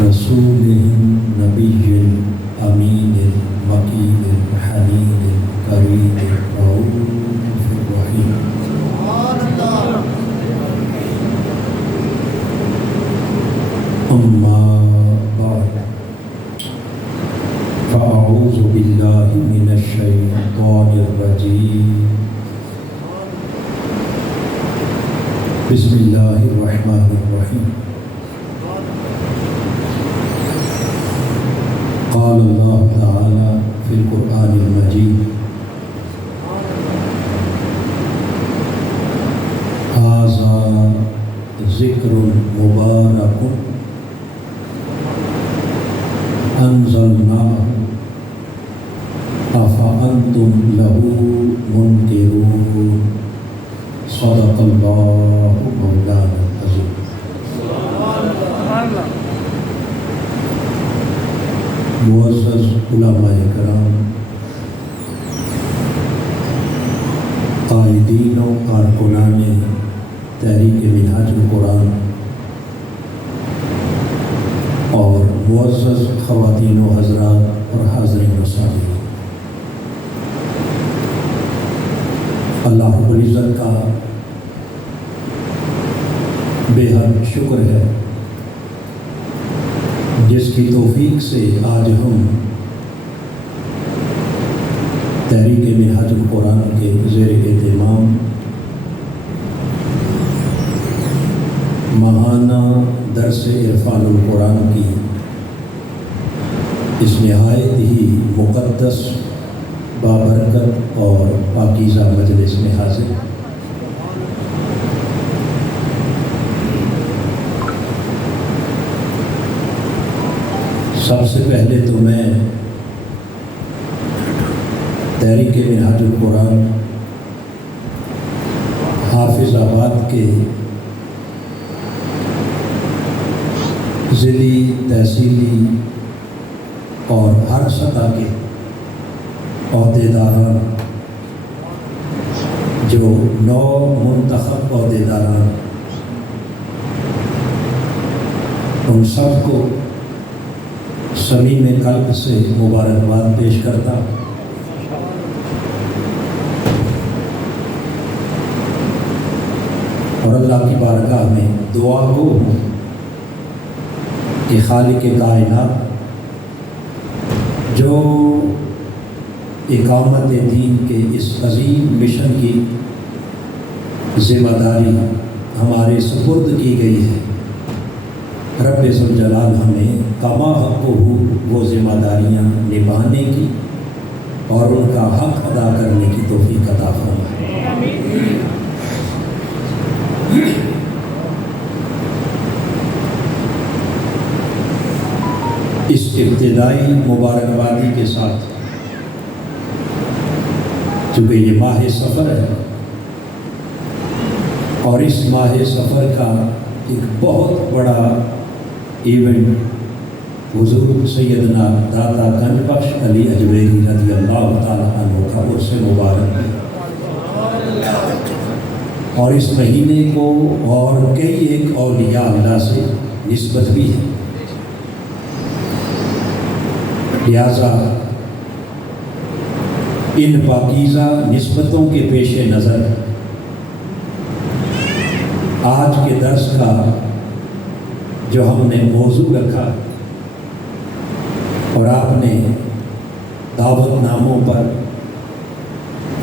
رسول نبی امین مکین حنین کریم رؤوف رحیم اما بعد فاعوذ باللہ من الشیطان الرجیم بسم اللہ الرحمن الرحیم قال اللہ تعالی فی القرآن المجید ھذا ذکر مبارک انزلناہ افانتم لہ منکرون صدق اللہ مولانا العظیم۔ معزز علماء کرام، قائدین و کارکنان تحریک منہاج القرآن اور معزز خواتین و حضرات اور حاضرین و سامعین، اللہ رب العزت کا بے حد شکر ہے جس کی توفیق سے آج ہم تحریک منہاج القرآن کے زیر اہتمام ماہانہ درس عرفان القرآن کی اس نہایت ہی مقدس بابرکت اور پاکیزہ مجلس میں حاضر۔ سب سے پہلے تو میں تحریک منہاج القرآن حافظ آباد کے ضلعی، تحصیلی اور ہر سطح کے عہدیداران، جو نو منتخب عہدیداران، ان سب کو صمیم قلب سے مبارکباد پیش کرتا ہوں۔ اور اللہ کی بارگاہ میں دعا گو ہوں کہ خالق کائنات جو اقامت دین کے اس عظیم مشن کی ذمہ داری ہمارے سپرد کی گئی ہے، رب ذوالجلال ہمیں کما حق ہو وہ ذمہ داریاں نبھانے کی اور ان کا حق ادا کرنے کی توفیق عطا فرمائے۔ اس ابتدائی مبارکبادی کے ساتھ، چونکہ یہ ماہ سفر ہے اور اس ماہ سفر کا ایک بہت بڑا ایونٹ حضور سیدنا داتا گنج بخش علی اجمیری رضی اللہ تعالیٰ عنہ کا عرس مبارک ہے، اور اس مہینے کو اور کئی ایک اولیاء اللہ سے نسبت بھی ہے، لہٰذا ان پاکیزہ نسبتوں کے پیش نظر آج کے درس کا جو ہم نے موضوع رکھا اور آپ نے دعوت ناموں پر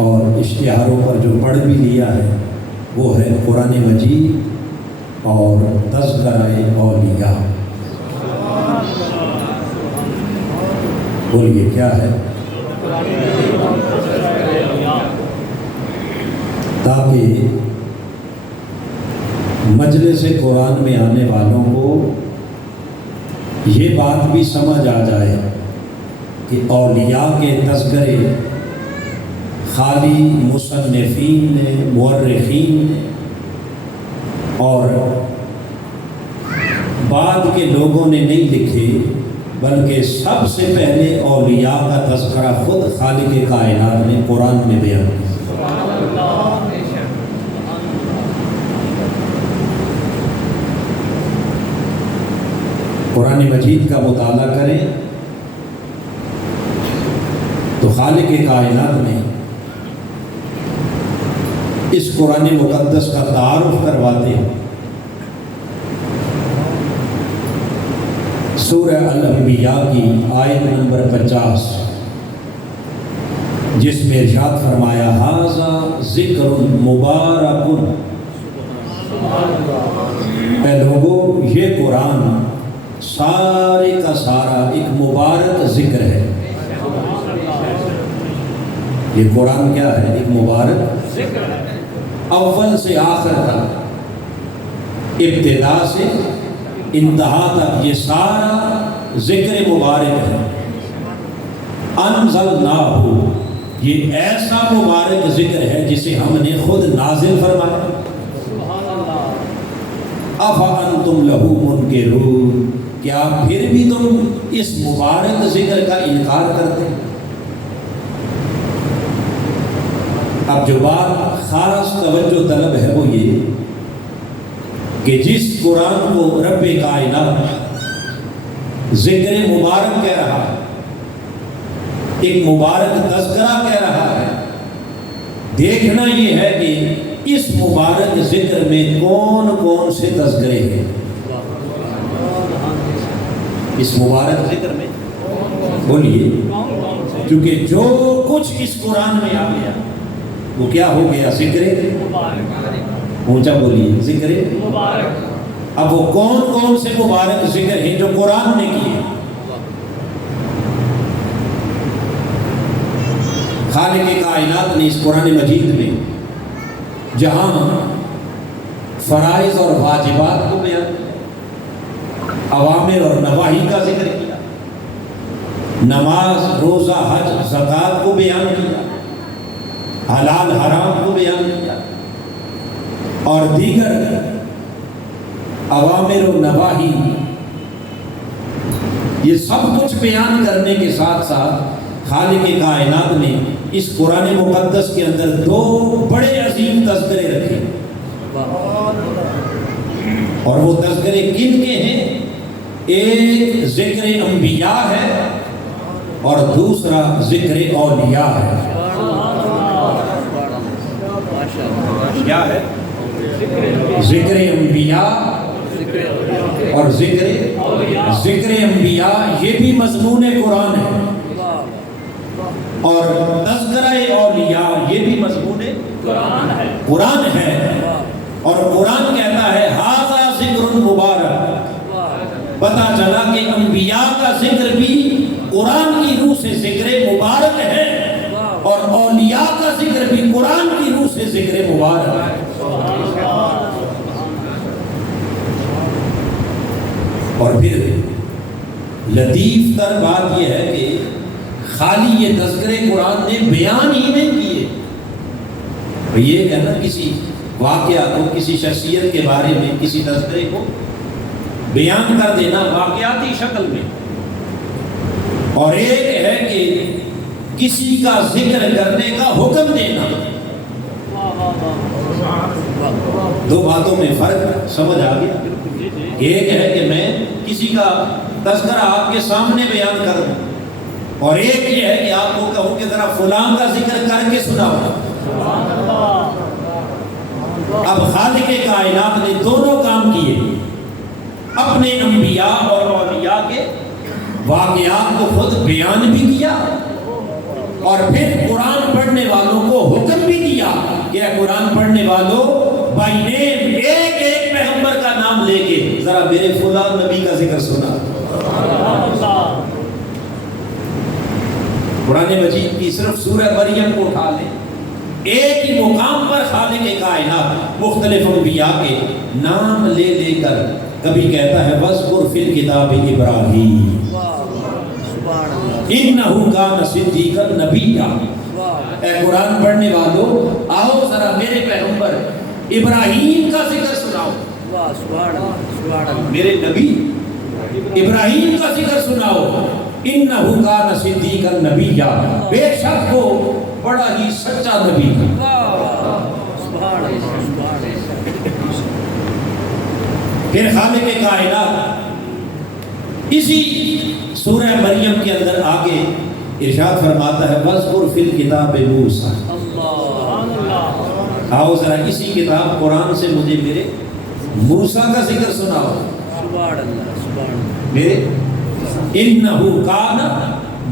اور اشتہاروں پر جو پڑھ بھی لیا ہے، وہ ہے قرآن مجید اور تذکرہ اولیاء۔ بولیے کیا ہے؟ تاکہ مجلس قرآن میں آنے والوں کو یہ بات بھی سمجھ آ جائے کہ اولیاء کے تذکرے خالی مصنفین نے، مورخین نے اور بعد کے لوگوں نے نہیں لکھے، بلکہ سب سے پہلے اولیاء کا تذکرہ خود خالق کائنات نے قرآن میں بیان کیا۔ قرآن مجید کا مطالعہ کریں تو خالق کائنات نے اس قرآن مقدس کا تعارف کرواتے ہیں۔ سورہ الانبیاء کی آیت نمبر 50 جس میں ارشاد فرمایا ھذا ذکر مبارک، اے لوگو یہ قرآن سارے کا سارا ایک مبارک ذکر ہے۔ یہ قرآن کیا ہے؟ ایک مبارک ذکر ہے، اول سے آخر تک، ابتدا سے انتہا تک یہ سارا ذکر مبارک ہے۔ انزلناہ، یہ ایسا مبارک ذکر ہے جسے ہم نے خود نازل فرمایا۔ افانتم لہ منکرون، کیا پھر بھی تم اس مبارک ذکر کا انکار کرتے؟ اب جو بات خاص توجہ طلب ہے وہ یہ کہ جس قرآن کو رب کائنات ذکر مبارک کہہ رہا ہے، ایک مبارک تذکرہ کہہ رہا ہے، دیکھنا یہ ہے کہ اس مبارک ذکر میں کون کون سے تذکرے ہیں۔ اس مبارک ذکر میں بولیے، کیونکہ جو کچھ اس قرآن میں آ گیا وہ کیا ہو گیا؟ ذکر مبارک۔ اونچا بولیے، ذکر مبارک۔ اب وہ کون کون سے مبارک ذکر ہیں جو قرآن نے کیے؟ خالق کائنات نے اس قرآن مجید میں جہاں فرائض اور واجبات کو بیان کیا، اوامر اور نواہی کا ذکر کیا، نماز، روزہ، حج، زکوٰۃ کو بیان کیا، حلال حرام کو بیان کیا، اور دیگر اوامر و نواہی، یہ سب کچھ بیان کرنے کے ساتھ ساتھ خالق کائنات نے اس قرآن مقدس کے اندر دو بڑے عظیم تذکرے رکھے، اور وہ تذکرے کن کے ہیں؟ ایک ذکر انبیاء ہے اور دوسرا ذکر اولیاء ہے۔ کیا ہے؟ ذکر انبیاء اور ذکر انبیاء یہ بھی مضمون قرآن ہے، اور تذکرہ اولیاء یہ بھی مضمون قرآن ہے۔ اور قرآن کہتا ہے ھذا ذکر مبارک، پتہ چلا کہ انبیاء کا ذکر بھی قرآن کی روح سے ذکر مبارک ہے، اور اولیاء کا ذکر بھی قرآن کی روح سے ذکر مبارک ہے۔ اور پھر لطیف تر بات یہ ہے کہ خالی یہ تذکرے قرآن نے بیان ہی نہیں کیے۔ یہ کہنا کسی واقعہ کو، کسی شخصیت کے بارے میں کسی تذکرے کو بیان کر دینا واقعاتی شکل میں، اور ایک ہے کہ کسی کا ذکر کرنے کا حکم دینا۔ دو باتوں میں فرق سمجھ آ گیا۔ ایک ہے کہ میں کسی کا تذکرہ آپ کے سامنے بیان کر دوں، اور ایک یہ ہے کہ آپ کو کہوں کہ ذرا فلاں کا ذکر کر کے سناؤ۔ اب خالق کائنات نے دونوں کام کیے، اپنے انبیاء اور اولیاء کے واقعات کو خود بیان بھی کیا، اور پھر قرآن پڑھنے والوں کو حکم بھی دیا کہ قرآن پڑھنے والوں بائی نیم ایک ایک پیغمبر کا نام لے کے ذرا میرے فلاں نبی کا ذکر سنا۔ قرآن مجید کی صرف سورہ مریم کو اٹھا لیں، ایک ہی مقام پر خالق کائنات مختلف انبیاء کے نام لے لے کر کبھی کہتا ہے وَاذْكُرْ فِي الْكِتَابِ إِبْرَاهِيمَ إِنَّهُ كَانَ صِدِّيقًا نَبِيًّا۔ اے قرآن پڑھنے والوں، آؤ ذرا میرے پیغمبر ابراہیم کا ذکر سناؤ، میرے نبی ابراہیم کا ذکر سناؤ۔ إِنَّهُ كَانَ صِدِّيقًا نَبِيًّا، بے شک وہ بڑا ہی سچا نبی تھا۔ پھر خالق کائنات اسی سورہ مریم کے اندر آگے ارشاد فرماتا ہے وَاذْكُرْ فِي الْكِتَابِ مُوسَىٰ. آؤ ذرا اسی کتاب قرآن سے مجھے میرے موسیٰ کا ذکر سناؤ. سبحان اللہ سبحان اللہ. میرے اِنَّهُ كَانَ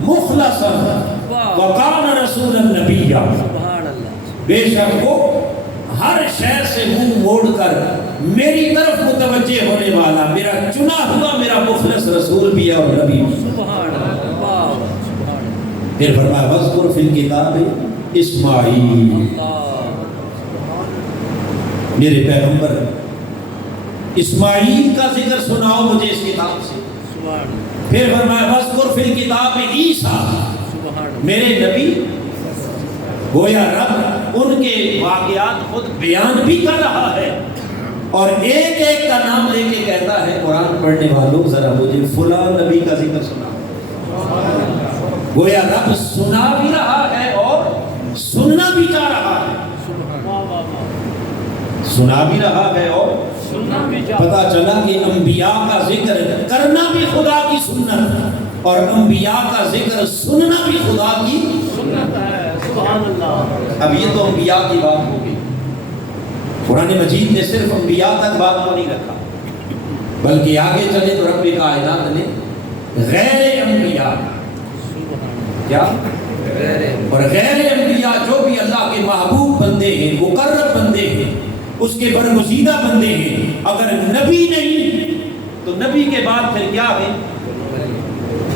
مُخْلَصًا وَكَانَ رَسُولًا نَبِيًّا. سبحان اللہ. بے شک وہ ہر شے سے منہ موڑ کر میری طرف متوجہ ہونے والا میرا چنا ہوا میرا مخلص رسول بھی ہے اور نبی بھی. سبحان اللہ. واہ سبحان اللہ. پھر فرمایا وَاذْكُرْ فِي الْكِتَابِ اسماعیل. میرے پیغمبر اسماعیل کا ذکر سناؤ مجھے اس کتاب سے. سبحان اللہ. پھر فرمایا وَاذْكُرْ فِي الْكِتَابِ عیسیٰ. سبحان اللہ. میرے نبی گویا رب ان کے واقعات خود بیان بھی کر رہا ہے اور ایک ایک کا نام لے کے کہتا ہے قرآن پڑھنے والوں ذرا مجھے فلاں نبی کا ذکر سناؤ. گویا رب سنا بھی رہا ہے اور سننا بھی چاہ رہا ہے. سنا بھی رہا ہے اور پتا چلا کہ انبیاء کا ذکر کرنا بھی خدا کی سنت اور انبیاء کا ذکر سننا بھی خدا کی سنت ہے. سبحان اللہ. اب یہ تو انبیاء کی بات ہوگی. قرآن مجید نے صرف انبیاء تک بات کو نہیں رکھا بلکہ آگے چلے تو رب کائنات نے غیر انبیاء کیا اور غیر انبیاء جو بھی اللہ کے محبوب بندے ہیں مقرب بندے ہیں اس کے برگزیدہ بندے ہیں اگر نبی نہیں تو نبی کے بعد پھر کیا ہے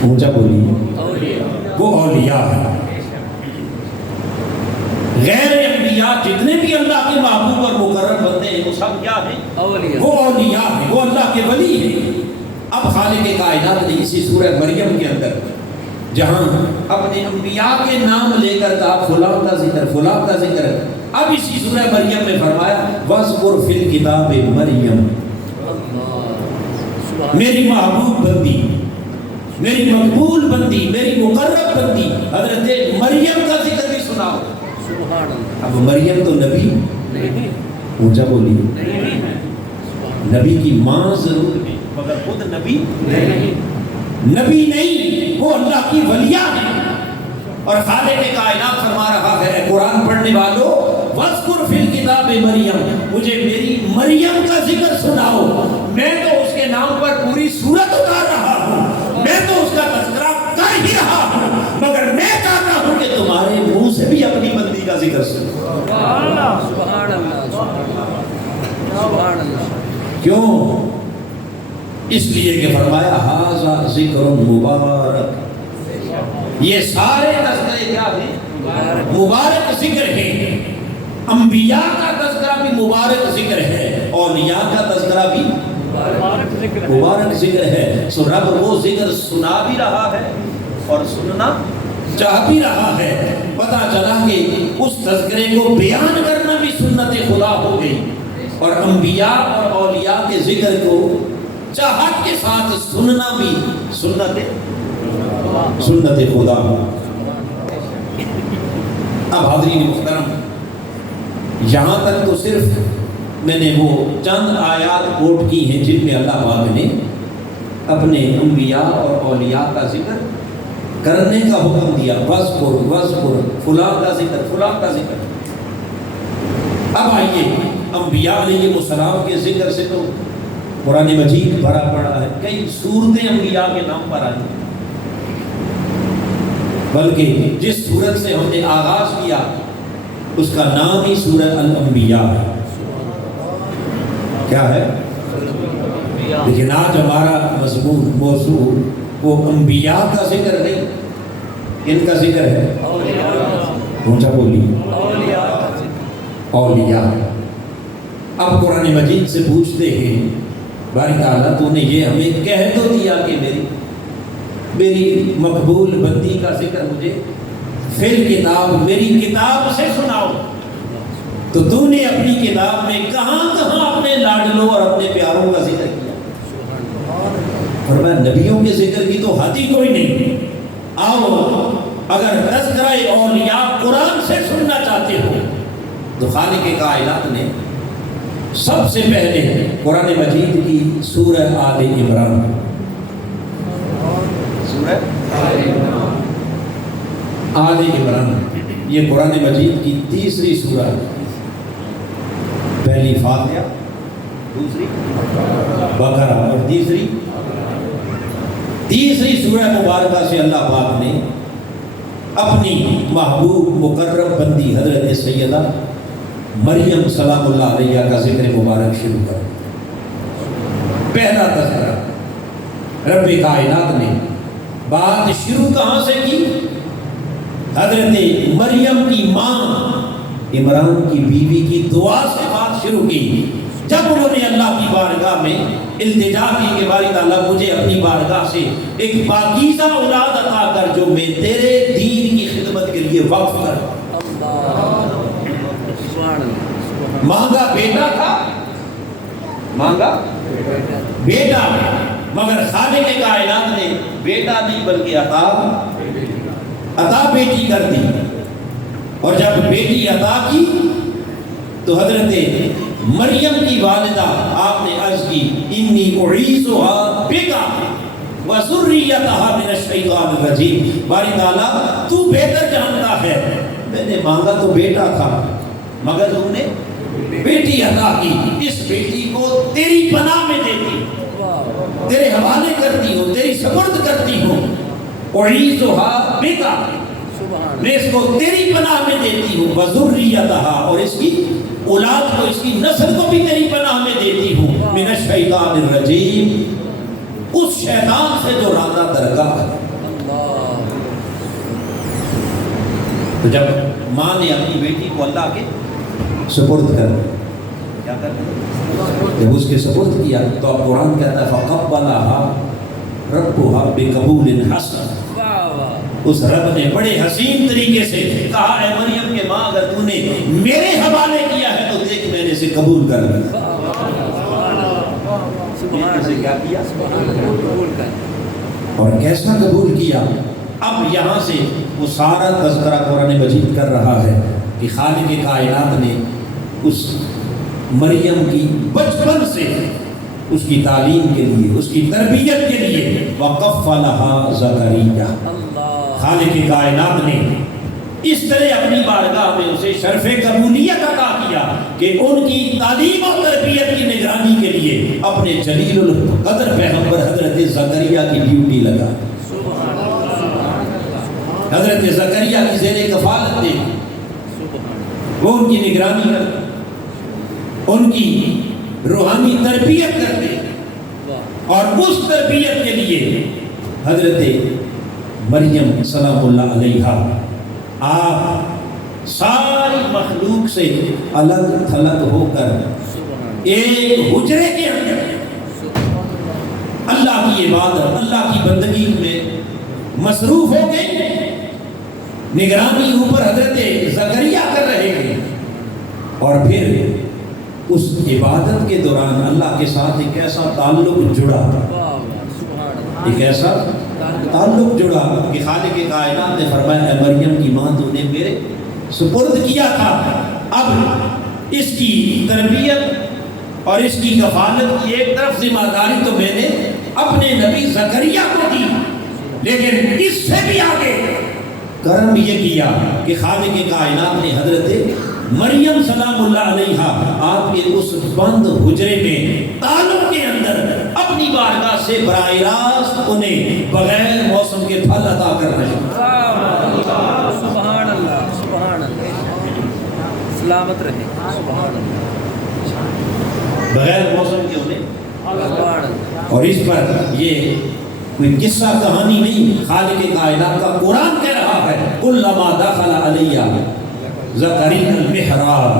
اونچا بولیے وہ اولیاء ہے. غیر انبیاء جتنے بھی اللہ کے محبوب اور مقرب بندے ہیں وہ سب کیا ہیں وہ اولیاء ہیں وہ اللہ کے ولی ہیں. اب خالق کائنات نے اسی سورہ مریم کے اندر جہاں اپنے انبیاء کے نام لے کر کہا فلاں کا ذکر فلاں کا ذکر اب اسی سورہ مریم میں فرمایا وَاذْكُرْ فِي الْكِتَابِ مریم. میری محبوب بندی میری مقبول بندی میری مقرب بندی حضرت مریم کا ذکر بھی سناؤ. اب مریم تو نبی اونچا بولیے نبی کی ماں ضرور ہے مگر خود نبی نہیں وہ اللہ کی ولیہ ہے. اور خالق کائنات فرما رہا ہے قرآن پڑھنے والوں وَاذْكُرْ فِي الْكِتَابِ مریم مجھے میری مریم کا ذکر سناؤ. میں تو اس کے نام پر پوری سورت اتار رہا ہوں میں تو اس کا تذکرہ کر ہی رہا ہوں مگر میں چاہتا ہوں کہ تمہارے منہ سے بھی اپنی بندی کا ذکر سنو. سبحان اللہ سبحان اللہ سبحان اللہ. کیوں؟ اس لیے کہ فرمایا ھذا ذکر مبارک. یہ سارے تذکرے کیا ہیں مبارک ذکر ہیں. انبیاء کا تذکرہ بھی مبارک ذکر ہے اولیاء کا تذکرہ بھی مبارک ذکر ہے. سو رب وہ ذکر سنا بھی رہا ہے اور سننا چاہ بھی رہا ہے. پتہ چلا کہ اس تذکرے کو بیان کرنا بھی سنت خدا ہو گئی اور انبیاء اور اولیاء کے ذکر کو چاہت کے ساتھ سننا بھی سنت خدا. اب حاضرین محترم یہاں تک تو صرف میں نے وہ چند آیات کوٹ کی ہیں جن میں اللہ پاک نے اپنے انبیاء اور اولیاء کا ذکر کرنے کا حکم دیا. وَاذْكُرْ فلاں کا ذکر فلاں کا ذکر. اب آئیے انبیاء علیہ السلام کے ذکر سے تو قرآن مجید بھرا پڑا ہے. کئی سورتیں انبیاء کے نام پر آئی بلکہ جس سورت سے ہم نے آغاز کیا اس کا نام ہی سورہ الانبیاء ہے. کیا ہے؟ لیکن آج ہمارا مضمون موضوع وہ انبیاء کا ذکر نہیں ان کا ذکر ہے اونچا بولی اولیاء. اب قرآن مجید سے پوچھتے ہیں باری تعالیٰ تو نے یہ ہمیں کہہ تو دیا کہ میری مقبول بندی کا ذکر مجھے فل کتاب میری کتاب سے سناؤ. تو تو نے اپنی کتاب میں کہاں کہاں اپنے لاڈلوں اور اپنے پیاروں کا ذکر کیا. فرمایا نبیوں کے ذکر کی تو حد ہی کوئی نہیں. آؤ اگر تذکرہ اولیاء قرآن سے سننا چاہتے ہو تو خالق کائنات نے سب سے پہلے قرآن مجید کی سورہ آل عمران سورہ آل عمران، یہ قرآن مجید کی تیسری سورہ ہے۔ پہلی فاتحہ، دوسری بقرہ اور تیسری سورہ مبارکہ سے اللہ پاک نے اپنی محبوب مقرب بندی حضرت سیدہ مریم سلام اللہ علیہ کا ذکر مبارک شروع کر۔ پہلا تذکرہ رب کائنات نے بات شروع کہاں سے کی؟ حضرت مریم کی ماں عمران کی بیوی کی دعا سے بات شروع کی، جب انہوں نے اللہ کی بارگاہ میں التجا کی کہ باری تعالیٰ مجھے اپنی بارگاہ سے ایک پاکیزہ اولاد عطا کر جو میں تیرے دین کی خدمت کے لیے وقف کر۔ مانگا بیٹا تھا، مانگا بیٹا، مگر خالق کائنات نے بیٹا نہیں بلکہ عطا بیٹی کر دی۔ اور جب بیٹی عطا کی تو حضرت مریم کی والدہ آپ نے عرض کی انی اعیذھا بک وذریتھا من الشیطان الرجیم، باری تعالیٰ تو بہتر جانتا ہے، میں نے مانگا تو بیٹا تھا مگر تم نے بیٹی عطا کی، اس بیٹی کو تیری پناہ میں دیتی، تیرے حوالے کرتی ہوں، تیری سپرد کرتی ہوں، اعیذھا بک، میں اس کو تیری پناہ میں دیتی ہوں، وذریتھا، اور اس کی اولاد کو، اس کی نسل کو بھی تیری پناہ میں دیتی ہوں، من الشیطان الرجیم، اس شیطان سے جو راندہ درگاہ ہے۔ تو جب ماں نے اپنی بیٹی کو اللہ کے سپرد کر کیا کر جب اس کے سپرد کیا تو اب قرآن کہتا ہے فَقَبَّلَهَا رَبُّهَا بِقَبُولٍ حَسَنٍ، اس رب نے بڑے حسین طریقے سے کہا اے مریم کہ ماں اگر تو نے میرے حوالے کیا ہے تو دیکھ میں نے اسے قبول کر لیا۔ کیا کیا اور کیسا قبول کیا؟ اب یہاں سے وہ سارا تذکرہ قرآن مجید کر رہا ہے کہ خالق کائنات نے اس مریم کی بچپن سے اس کی تعلیم کے لیے، اس کی تربیت کے لیے وَقَفَّلَهَا زَكَرِيَّا، خالق کائنات نے اس طرح اپنی بارگاہ میں اسے شرف قبولیت عطا کیا کہ ان کی تعلیم اور تربیت کی نگرانی کے لیے اپنے جلیل القدر پیغمبر حضرت زکریا کی ڈیوٹی لگا، حضرت زکریا کی زیر کفالت دے، وہ ان کی نگرانی کرتے، ان کی روحانی تربیت کرتے، اور اس تربیت کے لیے حضرت مریم سلام اللہ علیہا آپ ساری مخلوق سے الگ تھلگ ہو کر ایک حجرے کے اندر اللہ کی عبادت، اللہ کی بندگی میں مصروف ہو گئے، نگرانی اوپر حضرت زکریا کر رہے ہیں، اور پھر اس عبادت کے دوران اللہ کے ساتھ ایک ایسا تعلق جڑا، ایک ایسا تعلق جڑا کہ خالق کائنات نے فرمایا اے مریم کی ماں تو نے میرے سپرد کیا تھا، اب اس کی تربیت اور اس کی کفالت کی ایک طرف ذمہ داری تو میں نے اپنے نبی زکریا کو دی، لیکن اس سے بھی آگے کرم یہ کیا کہ خالق کائنات نے حضرت مریم سلام اللہ علیہا آپ کے اس بند حجرے میں تعلق کے اندر اپنی بارگاہ سے براہ راست انہیں بغیر موسم کے پھل عطا کر رہے ہیں۔ سبحان اللہ، سبحان اللہ، سلامت رہے، سبحان اللہ، بغیر موسم کے انہیں، سبحان اللہ، اور اس پر یہ کوئی قصہ کہانی نہیں، خالق کائنات کا قرآن کہہ رہا ہے کلما دخل علیہ زکریا المحراب،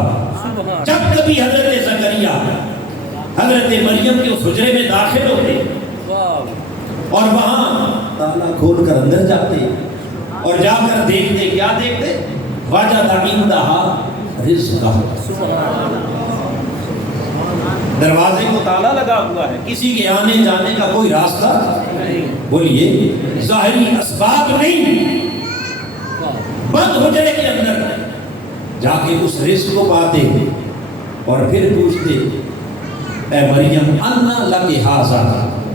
جب کبھی حضرت زکریا حضرت مریم کے اس حجرے میں داخل ہوتے اور وہاں تالا کھول کر اندر جاتے اور جا کر دیکھتے، کیا دیکھتے؟ وجد عندها رزقا، دروازے کو تالا لگا ہوا ہے، کسی کے آنے جانے کا کوئی راستہ بولیے، ظاہری اسباب نہیں، بند حجرے کے اندر جا کے اس رزق کو پاتے اور پھر پوچھتے اے مریم انا لک ھذا،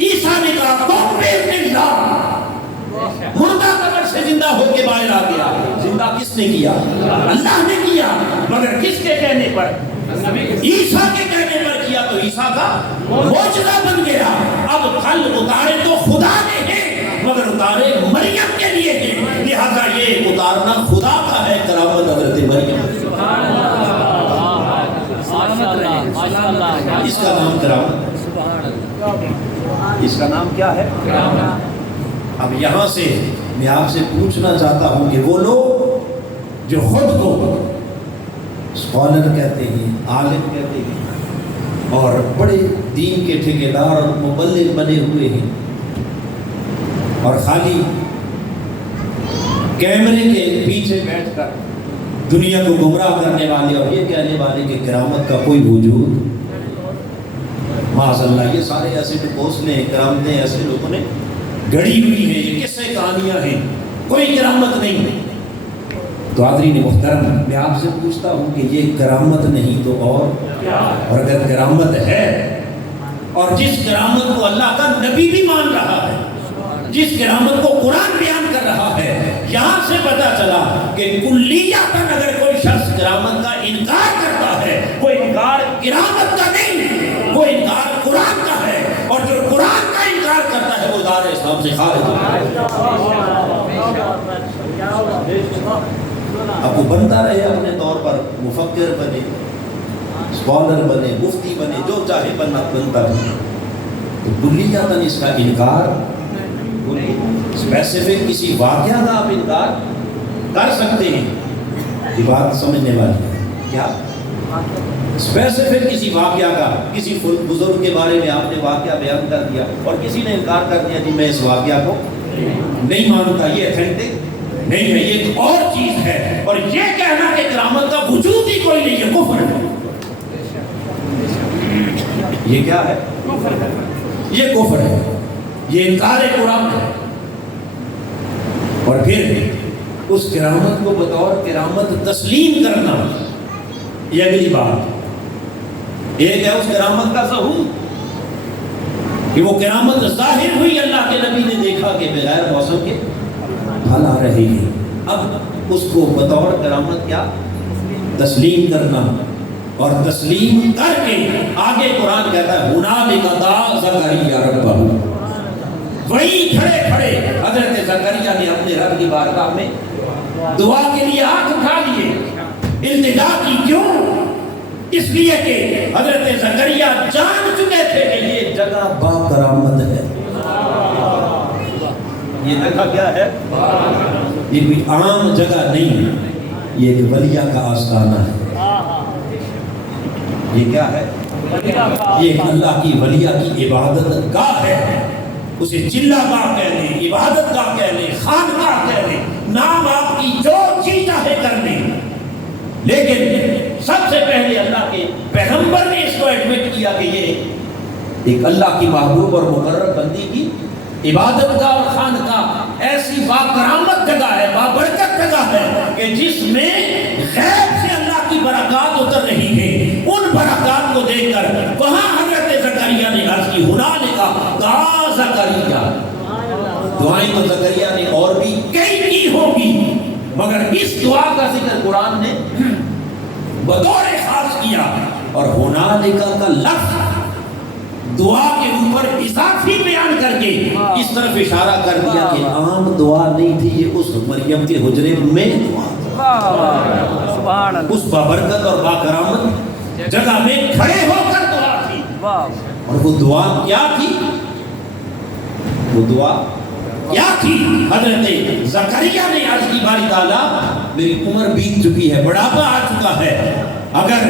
عیسیٰ نے کہا قم بإذن اللہ، مردہ قبر سے زندہ ہو کے باہر آ گیا۔ زندہ کس نے کیا؟ اللہ نے کیا، مگر کس کے کہنے پر؟ عیسیٰ کے کہنے پر کیا، تو عیسیٰ کا معجزہ بن گیا۔ اب کل اتارے تو خدا نے ہیں، مگر اتارے مریم کے لیے ہیں، لہذا یہ اتارنا خدا کا ہے، کرامت حضرت مریم۔ اس کا نام کرامت، اس کا نام کیا ہے؟ اب یہاں سے میں آپ سے پوچھنا چاہتا ہوں کہ وہ لوگ جو خود کو اسکالر کہتے ہیں، عالم کہتے ہیں، اور بڑے دین کے ٹھیکیدار اور مبلغ بنے ہوئے ہیں، اور خالی کیمرے کے پیچھے بیٹھ کر دنیا کو گمراہ کرنے والے اور یہ کہنے والے کہ کرامت کا کوئی وجود معاذ اللہ، یہ سارے ایسے ٹپوسلے ہیں، کرامتیں ایسے لوگوں نے گڑی ہوئی ہیں، یہ قصے کہانیاں ہیں، کوئی کرامت نہیں ہے۔ تو حاضرین محترم، میں آپ سے پوچھتا ہوں کہ یہ کرامت نہیں تو اور اگر کرامت ہے، اور جس کرامت کو اللہ کا نبی بھی مان رہا ہے، جس کرامت کو قرآن بیان کر رہا ہے، یہاں سے پتہ چلا کہ کلیاتاً اگر کوئی شخص کرامت کا انکار کرتا ہے، وہ انکار کرامت کا نہیں، وہ انکار قرآن کا ہے، اور جو قرآن کا انکار کرتا ہے وہ دار اسلام سے خارج ہے۔ اب وہ بنتا رہے اپنے طور پر، مفکر بنے، اسکالر بنے، مفتی بنے، جو چاہے بنتا رہے، تو کلیاتاً اس کا انکار، اسپیسیفک کسی واقعہ کا آپ انکار کر سکتے ہیں، یہ بات سمجھنے والی ہے کیا؟ اسپیسیفک کسی واقعہ کا، کسی بزرگ کے بارے میں آپ نے واقعہ بیان کر دیا اور کسی نے انکار کر دیا کہ میں اس واقعہ کو نہیں مانتا، یہ ایتھینٹک نہیں ہے، یہ ایک اور چیز ہے، اور یہ کہنا کہ کرامت کا وجود ہی کوئی نہیں ہے، کفر ہے۔ یہ کیا ہے؟ یہ کفر ہے، یہ انکار قرآن ہے۔ اور پھر اس کرامت کو بطور کرامت تسلیم کرنا، یہ اگلی بات۔ ایک ہے اس کرامت کا ظہور، کہ وہ کرامت ظاہر ہوئی، اللہ کے نبی نے دیکھا کہ بغیر موسم کے پھل آ رہے ہیں، اب اس کو بطور کرامت کیا؟ تسلیم کرنا، اور تسلیم کر کے آگے قرآن کہتا ہے ہنالک دعا زکریا ربہ، وہی کھڑے کھڑے حضرت زکریا نے اپنے رب کی بارگاہ میں دعا کے لیے ہاتھ اٹھا لیے، التجا کی۔ کیوں؟ اس لیے کہ حضرت زکریا جان چکے تھے کہ یہ جگہ با کرامت ہے، یہ جگہ کیا ہے؟ یہ کوئی عام جگہ نہیں ہے، یہ ایک ولیہ کا آستانہ ہے۔ یہ کیا ہے؟ یہ اللہ کی ولیہ کی عبادت گاہ ہے، اسے چلہ گاہ کہہ لیں، عبادت گاہ کہہ لیں، خانقاہ کہہ لیں، نام آپ کی جو چیز چاہے کر لیں، لیکن سب سے پہلے اللہ کے پیغمبر نے اس کو ایڈمٹ کیا کہ یہ ایک اللہ کی محبوب اور مقرر بندی کی عبادت گاہ اور خانقاہ ایسی باکرامت جگہ ہے، بابرکت جگہ ہے کہ جس میں غیب سے اللہ کی برکات اتر رہی ہیں۔ ان برکات کو دیکھ کر وہاں حضرت زکریا نے عرض کی ہنالک دعا زکریا، دعائیں تو زکریا نے اور بھی کئی کی ہوگی، مگر اس دعا کا ذکر قرآن نے بطور خاص کیا، اور ہنالک کا لفظ دعا کے اوپر اضافی بیان کر کے اس طرف اشارہ کر دیا کہ عام دعا نہیں تھی، یہ اس مریم کے حجرے میں دعا، اس بابرکت اور باکرامت جگہ میں کھڑے ہو کر دعا تھی۔ اور وہ دعا کیا تھی؟ وہ دعا کیا تھی؟ حضرت زکریا نے عرض کی باری تعالیٰ میری عمر بیت چکی ہے، بڑھاپا آ چکا ہے، اگر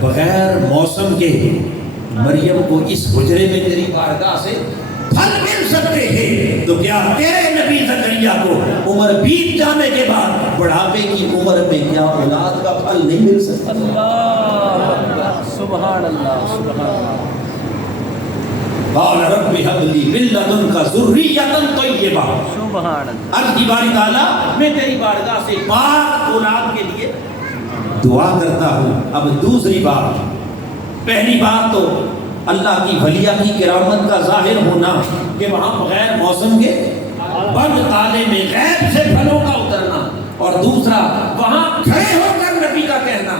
بغیر موسم کے مریم کو اس حجرے میں تیری بارگاہ سے پھل مل سکتے ہیں، تو کیا تیرے نبی زکریا کو عمر بیت جانے کے بعد بڑھاپے کی عمر میں کیا اولاد کا پھل نہیں مل سکتا؟ اللہ سبحان اللہ سبحان اللہ۔ قال رب هب لي من لدنك ذرية طيبة، سبحان اللہ۔ عرض کی باری تعالیٰ میں تیری بارگاہ سے پاک اولاد کے لیے دعا کرتا ہوں۔ اب دوسری بات، پہلی بات تو اللہ کی ولیہ کی کرامت کا ظاہر ہونا کہ وہاں بغیر موسم کے بند تالے میں غیب سے پھلوں کا اترنا، اور دوسرا وہاں کھڑے ہو کر نبی کا کہنا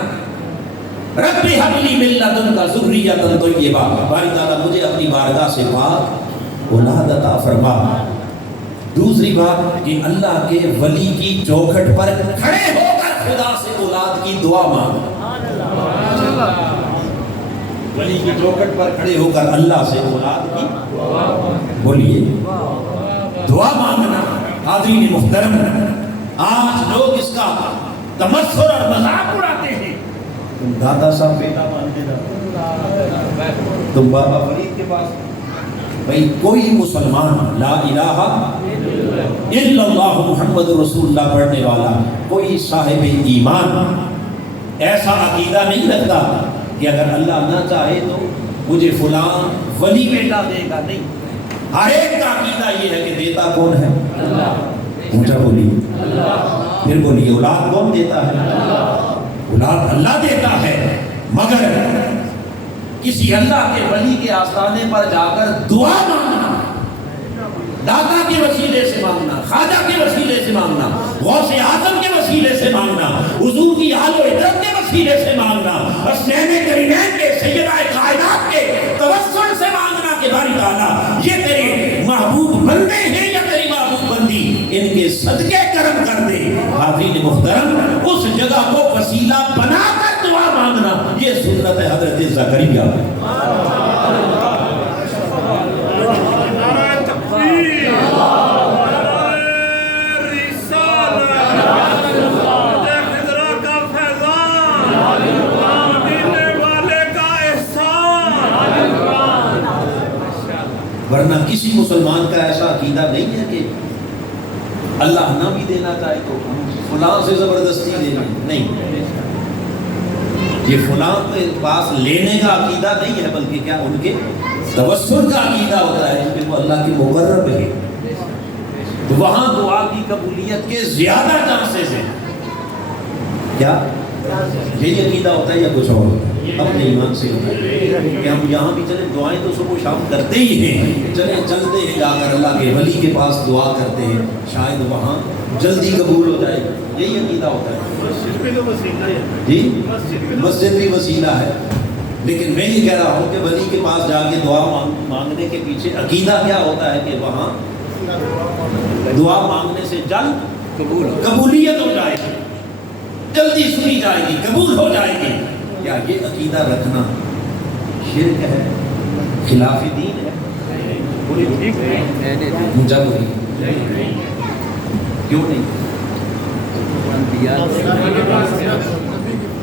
رب ہب لی من لدنک ذریۃ طیبہ، باری تعالیٰ مجھے اپنی بارگاہ سے پاک اولاد عطا فرما۔ دوسری بات کہ اللہ کے ولی کی چوکھٹ پر کھڑے ہو کر خدا سے اولاد کی دعا مانگ، ولی کی چوکھٹ پر کھڑے ہو کر اللہ سے اولاد کی بولیے دعا مانگنا۔ حاضرین محترم، آج لوگ اس کا تمسخر اور مذاق اڑاتے ہیں، تم دادا صاحب بیٹا مانتے رہو، تم بابا فرید کے پاس، بھائی کوئی مسلمان لا الہ الا اللہ محمد رسول اللہ پڑھنے والا، کوئی صاحب ایمان ایسا عقیدہ نہیں رکھتا کہ اگر اللہ نہ چاہے تو مجھے فلاں ولی بیٹا دے گا، نہیں، ہر ایک کا عقیدہ یہ ہے کہ دیتا کون ہے؟ اللہ۔ اونچا بولیے، پھر بولیے اولاد کون دیتا ہے؟ اولاد اللہ دیتا ہے، مگر کسی اللہ کے ولی کے آستانے پر جا کر دعا مانگنا، داتا کے وسیلے سے مانگنا، خواجہ کے وسیلے سے مانگنا، غوث اعظم کے وسیلے سے مانگنا، حضور کی آل و عترت کے وسیلے سے مانگنا، حسنین کریمین کے سیدہ کائنات کے توسل سے مانگنا کہ باری تعالیٰ یہ تیرے محبوب بندے ہیں یا تیری محبوب بندی، ان کے صدقے کرم کر دے۔ حاضرین محترم، اس جگہ کو وسیلہ بنا کر دعا مانگنا یہ سنت حضرت زکریا ہے۔ ورنہ کسی مسلمان کا ایسا عقیدہ نہیں ہے کہ اللہ نہ بھی دینا چاہے تو فلاں سے زبردستی دینا، نہیں، یہ فلاں کے پاس لینے کا عقیدہ نہیں ہے، بلکہ کیا ان کے توسل کا عقیدہ ہوتا ہے کہ وہ اللہ کے مقرب ہے، تو وہاں دعا کی قبولیت کے زیادہ چانسز ہیں۔ کیا یہی عقیدہ ہوتا ہے یا کچھ اور اپنے ایمان سے ہوتا ہے کہ ہم یہاں بھی چلیں دعائیں تو صبح و شام کرتے ہی ہیں، چلیں چلتے ہیں جا کر اللہ کے ولی کے پاس دعا کرتے ہیں، شاید وہاں جلدی قبول ہو جائے، یہی عقیدہ ہوتا ہے۔ جی مسجد بھی وسیلہ ہے، لیکن میں یہ کہہ رہا ہوں کہ ولی کے پاس جا کے دعا مانگنے کے پیچھے عقیدہ کیا ہوتا ہے کہ وہاں دعا مانگنے سے جلد قبولیت ہو جائے گی، جلدی سنی جائے گی، قبول ہو جائے گی۔ کیا یہ عقیدہ رکھنا شرک ہے، خلاف دین ہے؟ مجھے کیوں نہیں؟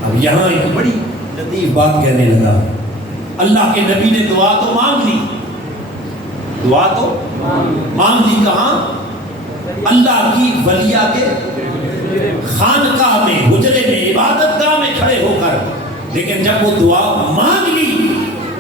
اب یہاں ایک بڑی لطیف بات کہنے لگا، اللہ کے نبی نے دعا تو مانگ لی، دعا تو مانگ لی، کہاں؟ اللہ کی ولیہ کے خانقاہ میں، حجرے میں، عبادت گاہ میں کھڑے ہو کر، لیکن جب وہ دعا مانگ لی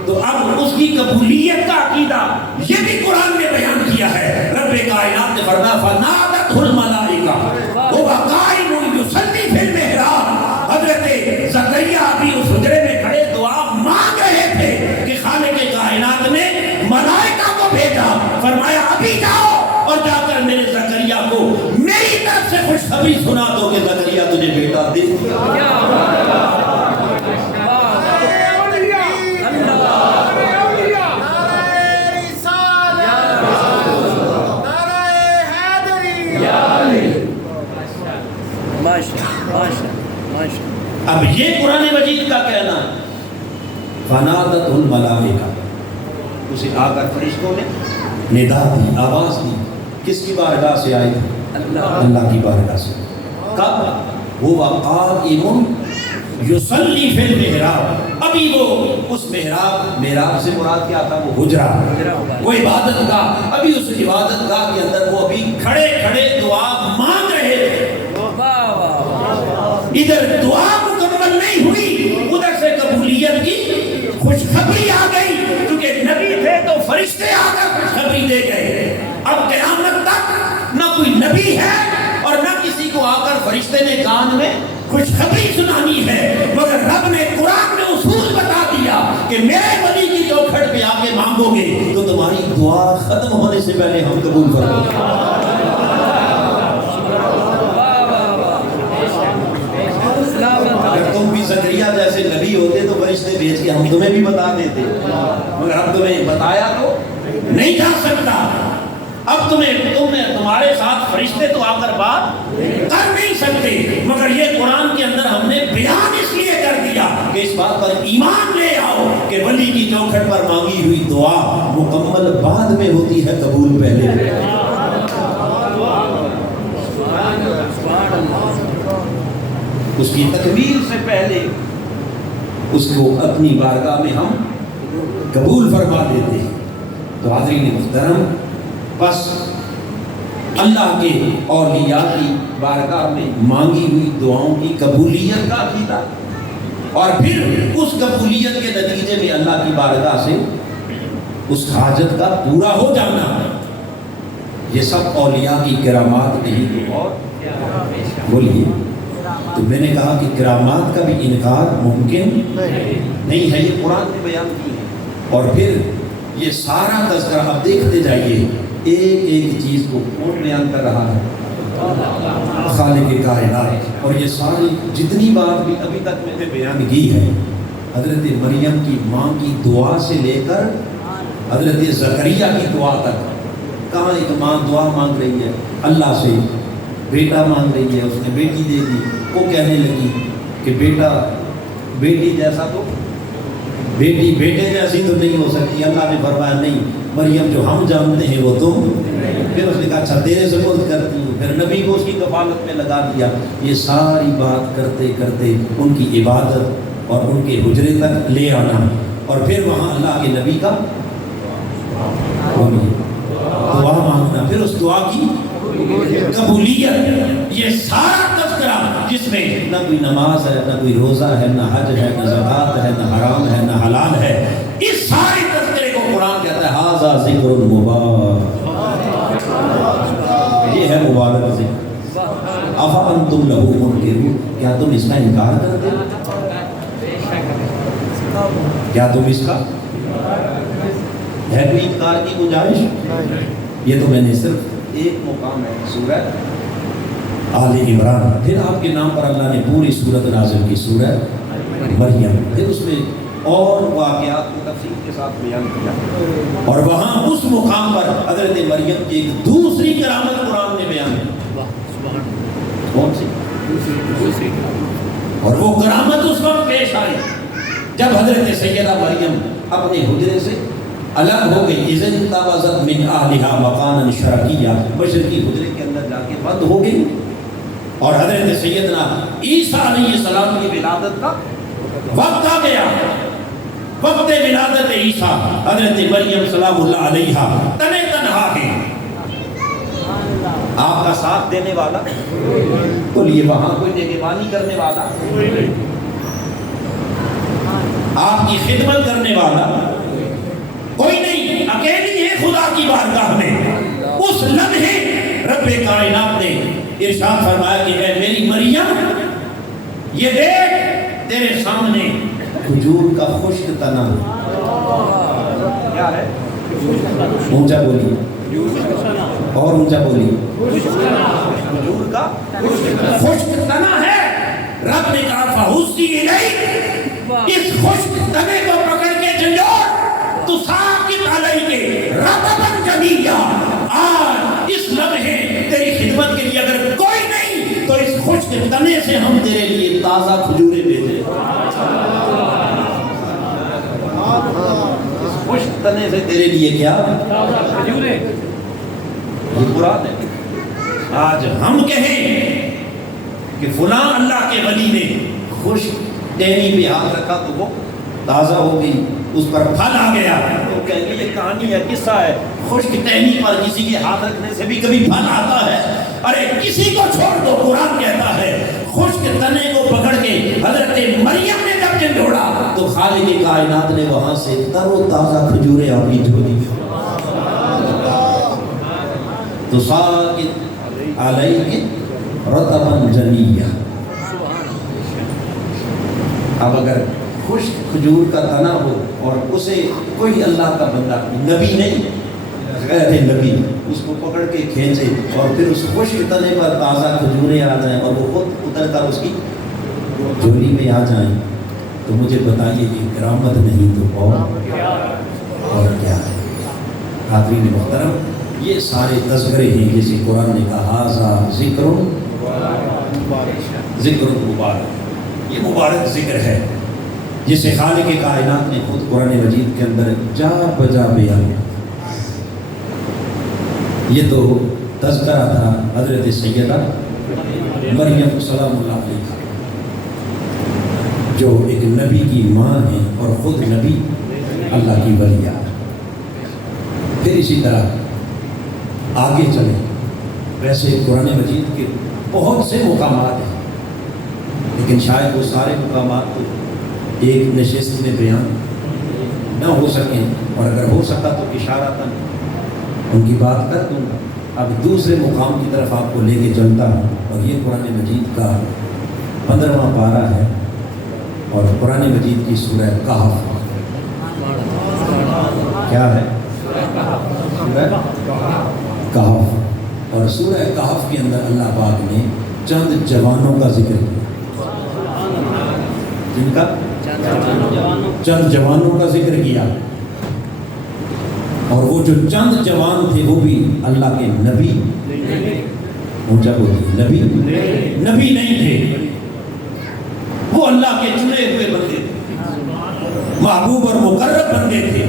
تو اب اس کی قبولیت کا عقیدہ یہ بھی قرآن میں بیان کیا ہے۔ رب کائنات نے فرمایا فنادتہ الملائکہ وہو قائم یصلی فی المحراب، حضرت زکریا بھی اس حجرے میں کھڑے دعا مانگ رہے تھے کہ خالق کائنات نے ملائکہ کو بھیجا، فرمایا ابھی جاؤ اور جا کر میرے زکریا کو میری طرف سے خوشخبری سنا دو کہ زکریا تجھے بیٹا دے دیا۔ اب یہ قرآن مجید کا کہنا ہے فنادت الملائکہ، اسے آ کر فرشتوں نے ندا دی، آواز دی، کس کی بارگاہ سے آئی؟ اللہ کی بارگاہ سے۔ کب؟ وہ قائم یصلی فی المحراب، ابھی وہ اس محراب سے مراد کیا تھا؟ وہ حجرہ، وہ عبادت گاہ، ابھی اس عبادت گاہ کے اندر وہ ابھی کھڑے کھڑے دعا مانگ رہے تھے۔ ادھر دعا مکمل نہیں ہوئی، ادھر سے قبولیت کی خوشخبری آ گئی، کیونکہ نبی تھے تو فرشتے آ کر خوشخبری دے گئے۔ اب قیامت تک نہ کوئی نبی ہے اور نہ کسی کو آ کر فرشتے نے کان میں خوشخبری سنانی ہے، مگر رب نے قرآن میں اصول بتا دیا کہ میرے ولی کی چوکھٹ پہ دعا ختم ہونے سے پہلے ہم قبول فرما لیں۔ اگر تم بھی زکریا جیسے نبی ہوتے تو فرشتے بھیج کے ہم تمہیں بھی بتا دیتے، مگر اب تمہیں بتایا تو نہیں جا سکتا۔ اب تمہارے ساتھ فرشتے تو آ کر بات کر نہیں سکتے، مگر یہ قرآن کے اندر ہم نے بیان اس لیے کر دیا کہ اس بات پر ایمان لے آؤ کہ ولی کی چوکھٹ پر مانگی ہوئی دعا مکمل بعد میں ہوتی ہے، قبول پہلے۔ اس کی تکمیل سے پہلے اس کو اپنی بارگاہ میں ہم قبول فرما دیتے ہیں۔ تو حاضرین محترم، بس اللہ کے اولیاء کی بارگاہ میں مانگی ہوئی دعاؤں کی قبولیت کا عقیدہ، اور پھر اس قبولیت کے نتیجے میں اللہ کی بارگاہ سے اس حاجت کا پورا ہو جانا، یہ سب اولیاء کی کرامات نہیں۔ اور بولیے، تو میں نے کہا کہ کرامات کا بھی انکار ممکن نہیں ہے، یہ قرآن نے بیان کی ہے۔ اور پھر یہ سارا تذکرہ اب دیکھتے جائیے، ایک ایک چیز کو کون بیان کر رہا ہے؟ خالق کائنات۔ اور یہ ساری جتنی بات بھی ابھی تک میں نے بیان کی ہے، حضرت مریم کی ماں کی دعا سے لے کر حضرت زکریا کی دعا تک، کہاں ایک ماں دعا مانگ رہی ہے اللہ سے، بیٹا مانگ رہی ہے، اس نے بیٹی دے دی، وہ کہنے لگی کہ بیٹا بیٹی جیسا تو بیٹی بیٹے جیسی تو نہیں ہو سکتی۔ اللہ نے فرمایا نہیں، مریم جو ہم جانتے ہیں وہ تم۔ پھر اس نے کہا اچھا تیرے سپرد کرتی ہوں، پھر نبی کو اس کی کفالت میں لگا دیا۔ یہ ساری بات کرتے کرتے ان کی عبادت اور ان کے حجرے تک لے آنا، اور پھر وہاں اللہ کے نبی کا دعا مانگنا، پھر اس دعا کی قبولیت، یہ سارا تذکرہ جس میں نہ کوئی نماز ہے، نہ کوئی روزہ ہے، نہ حج ہے، نہ زکوٰۃ ہے، نہ حرام ہے، نہ حلال ہے، اس سارے تذکرے کو قرآن کہتا ہے ھذا ذکر مبارک، یہ ہے مبارک ذکر۔ افانتم لہ منکرون، کیا تم اس کا انکار کرتے ہو؟ کیا تم اس کا ہے کوئی انکار کی گنجائش؟ یہ تو میں نے صرف ایک مقام ہے سورہ آل عمران، پھر آپ کے نام پر اللہ نے پوری سورت نازل کی سورہ مریم، پھر اس میں اور واقعات کو تفصیل کے ساتھ بیان کیا، اور وہاں اس مقام پر حضرت مریم کی ایک دوسری کرامت قرآن نے بیان کی۔ کون سی؟ اور وہ کرامت اس وقت پیش آئی جب حضرت سیدہ مریم اپنے حجرے سے الگ ہو گئی، اذن تبذت من اہلھا مکانا شرقیہ، مشرقی حجرے کے اندر جا کے بند ہو گئی، اور حضرت سیدنا عیسیٰ علیہ السلام کی ولادت کا وقت آ گیا۔ وقت ولادت عیسیٰ، حضرت مریم سلام اللہ علیہا تنہا تنہا ہے، آپ کا ساتھ دینے والا بولیے وہاں کوئی نگہبانی کرنے والا، آپ کی خدمت کرنے والا کوئی نہیں، اکیلی ہے خدا کی بارگاہ میں۔ اس لمحے رب کائنات نے ارشاد فرمایا کہ اے میری مریم، یہ دیکھ تیرے سامنے کھجور کا خشک تنا، کیا ہے؟ اونچا بولیے، اور اونچا بولیے، کھجور کا خشک تنا ہے۔ رب نے کہا فَحُزِّي إِلَيْكِ، اس خشک تنے کو پکڑ کے جھنجھوڑ، تُسَاقِطْ عَلَيْكِ رَطَبًا جَنِيًّا، آج اس لمحے تیری خدمت کے لیے اگر کوئی نہیں تو اس خشک تنے سے ہم تیرے لیے تازہ کھجوریں بھیجیں۔ اس خشک تنے سے تیرے لیے کیا؟ کھجوریں۔ یہ قرآن ہے۔ آج ہم کہیں کہ فلاں اللہ کے ولی نے خشک ٹہنی پہ ہاتھ رکھا تو وہ تازہ ہو گئی، اس پر پھل آ گیا، تو کہیں گے یہ کہانی ہے، قصہ ہے، خشک ٹہنی پر کسی کے ہاتھ رکھنے سے بھی کبھی پھل آتا ہے۔ ارے کسی کو چھوڑ دو، قرآن کہتا ہے خشک تنے کو پکڑ کے حضرت مریم نے جب جھنجھوڑا تو خالق کائنات نے وہاں سے تر و تازہ کھجوریں آپ کی جھولی تو ساقط علیہ رطبا جنیہ۔ اب اگر خشک کھجور کا تنا ہو اور اسے کوئی اللہ کا بندہ، نبی نہیں، گئے تھے نبی، اس کو پکڑ کے کھینچے اور پھر اس خشک تنے پر تازہ کھجوریں آ جائیں اور وہ خود اتر کر اس کی جھولی میں آ جائیں، تو مجھے بتائیے کہ کرامت نہیں تو اور کیا ہے؟ حاضرین محترم، یہ سارے تذکرے ہیں جیسے قرآن نے کہا ذا ذکر مبارک، یہ مبارک ذکر ہے جسے خالق کائنات نے خود قرآن مجید کے اندر جا بجا بیان۔ یہ تو تذکرہ تھا حضرت سیدہ مریم سلام اللہ علیہ، جو ایک نبی کی ماں ہے اور خود نبی اللہ کی ولیہ۔ پھر اسی طرح آگے چلیں، ویسے قرآن مجید کے بہت سے مقامات ہیں، لیکن شاید وہ سارے مقامات کو ایک نشست میں بیان نہ ہو سکیں، اور اگر ہو سکا تو اشارتاً ان کی بات کر دوں گا۔ اب دوسرے مقام کی طرف آپ کو لے کے چلتا ہوں، اور یہ قرآن مجید کا 15واں پارہ ہے اور قرآن مجید کی سورہ کہف۔ کیا ہے؟ سورہ کہف۔ اور سورہ کہف کے اندر اللہ پاک نے چند جوانوں کا ذکر کیا، جن کا چند جوانوں کا ذکر کیا، اور وہ جو چند جوان تھے وہ بھی اللہ کے نبی، اونچا بولیے، نبی نہیں تھے، وہ اللہ کے چنے ہوئے بندے تھے، محبوب اور مقرب بندے تھے،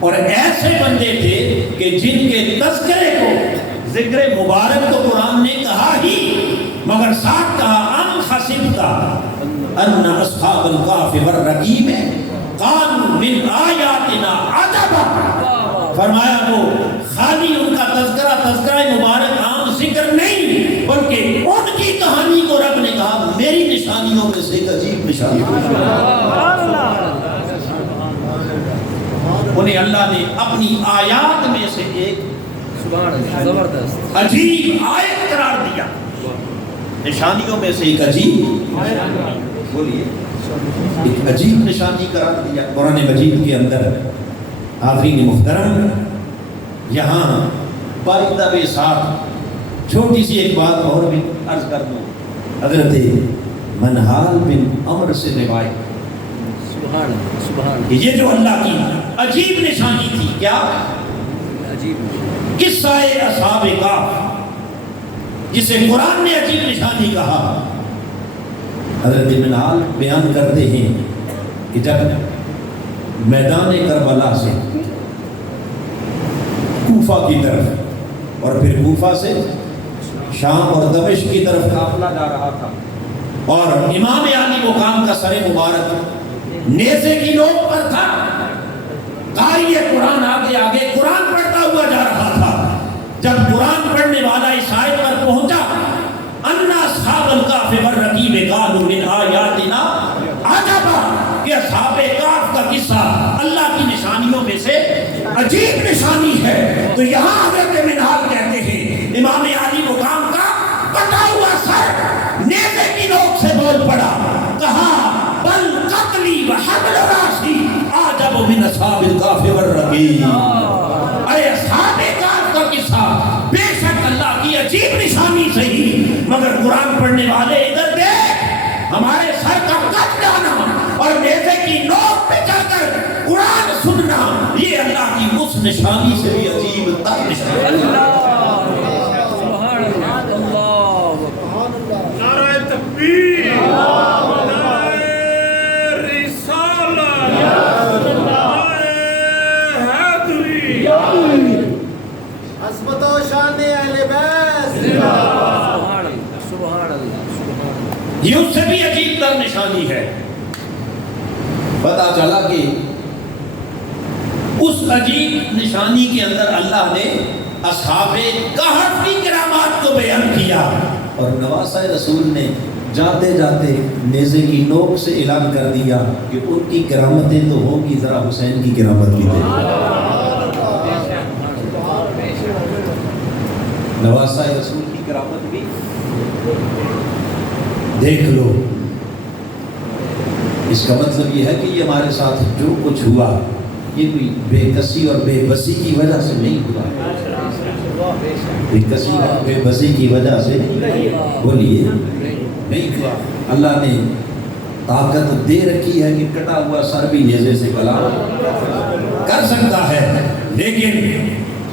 اور ایسے بندے تھے کہ جن کے تذکرے کو، ذکر مبارک تو قرآن نے کہا ہی، مگر ساتھ کہا ام حسبت ان اصحاب الکہف والرقیم قالوا من آیاتنا عجبا، فرمایا وہ خالی ان کا تذکرہ مبارک عام ذکر نہیں، بلکہ ان کی کہانی کو رب نے کہا میری نشانیوں میں سے ایک عجیب نشانی انہیں اللہ نے اپنی آیات میں سے ایک زبردست عجیب آیت قرار دیا، نشانیوں میں سے ایک عجیب، بولیے، ایک عجیب نشانی قرار دیا قرآن مجید کے اندر۔ حاضرین محترم، یہاں باعث ساتھ چھوٹی سی ایک بات اور بھی عرض کر دوں۔ حضرت منہال بن عمر سے روایت کہ یہ جو اللہ کی عجیب نشانی تھی، کیا عجیب قصہ اصحاب کہف، جسے قرآن نے عجیب نشانی کہا۔ حضرت منہال بیان کرتے ہیں کہ جب میدان کربلا سے کوفہ کی طرف اور پھر کوفہ سے شام اور دمشق کی طرف قافلہ جا رہا تھا، اور امام علی مقام کا سر مبارک نیزے کی نوک پر تھا، قاری قرآن آگے آگے قرآن پڑھتا ہوا جا رہا تھا۔ جب قرآن پڑھنے والا اس آیت پر پہنچا ان اصحاب الکہف والرقیم قالوا من آیاتنا عجبا، کہ اصحاب کہف کا قصہ اللہ کی نشانیوں میں سے عجیب نشانی ہے، تو یہاں حضرت منہال کہتے ہیں امام علی مقام کا کٹا ہوا سر نیزے کی نوک سے بول پڑا، کہا بل قتلی وحمل راسی عجب من اصحاب الکہف والرقیم، اے اصحاب کہف کا قصہ بے شک اللہ کی عجیب نشانی صحیح، مگر قرآن پڑھنے والے ادھر دیکھ، ہمارے سر کا کٹ جانا اور نیزے کی نوک پہ چل کر قرآن سننا، یہ اللہ کی اس نشانی سے بھی عجیب تر نشانی۔ اللہ سبحان اللہ، نعرہ تکبیر، نعرہ رسالت، نعرہ حیدری، عظمت و شان اہل بیت، سبحان اللہ، یہ اس سے بھی عجیب تر نشانی ہے۔ پتا چلا کہ اس عجیب نشانی کے اندر اللہ نے اصحاب کہف کی کرامات کو بیان کیا، اور نواسہ رسول نے جاتے جاتے نیزے کی نوک سے اعلان کر دیا کہ ان کی کرامتیں تو ہوں گی، ذرا حسین کی کرامت بھی دے۔ نواسہ رسول کی کرامت بھی دیکھ لو۔ اس کا مطلب یہ ہے کہ یہ ہمارے ساتھ جو کچھ ہوا یہ کوئی بے کسی اور بے بسی کی وجہ سے نہیں ہوا، بے کسی اور بے بسی کی وجہ سے بولیے نہیں ہوا۔ اللہ نے طاقت دے رکھی ہے کہ کٹا ہوا سر بھی نیزے سے بلا کر سکتا ہے، لیکن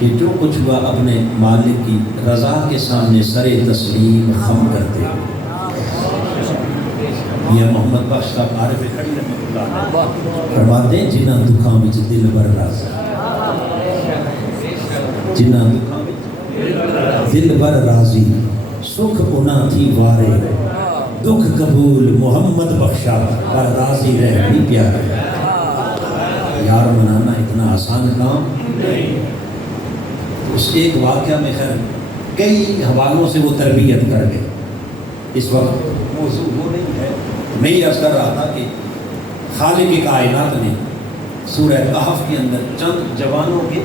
یہ جو کچھ ہوا اپنے مالک کی رضا کے سامنے سر تسلیم خم کرتے ہیں۔ یہ محمد بخش صاحب عارف کھڑی رحمۃ اللہ فرماتے ہیں جنہاں دکھاں وچ دل بر راضی، جنہاں دکھاں وچ دل بر راضی، سکھ انہاں تھی وارے، دکھ قبول محمد بخشا پر راضی رہ بھی پیارے۔ یار منانا اتنا آسان کام نہیں۔ اس ایک واقعہ میں خیر کئی حوالوں سے وہ تربیت کر گئے، اس وقت موضوع وہ نہیں ہے۔ میں یہ عرض کر رہا تھا کہ خالق کائنات نے سورہ کہف کے اندر چند جوانوں کے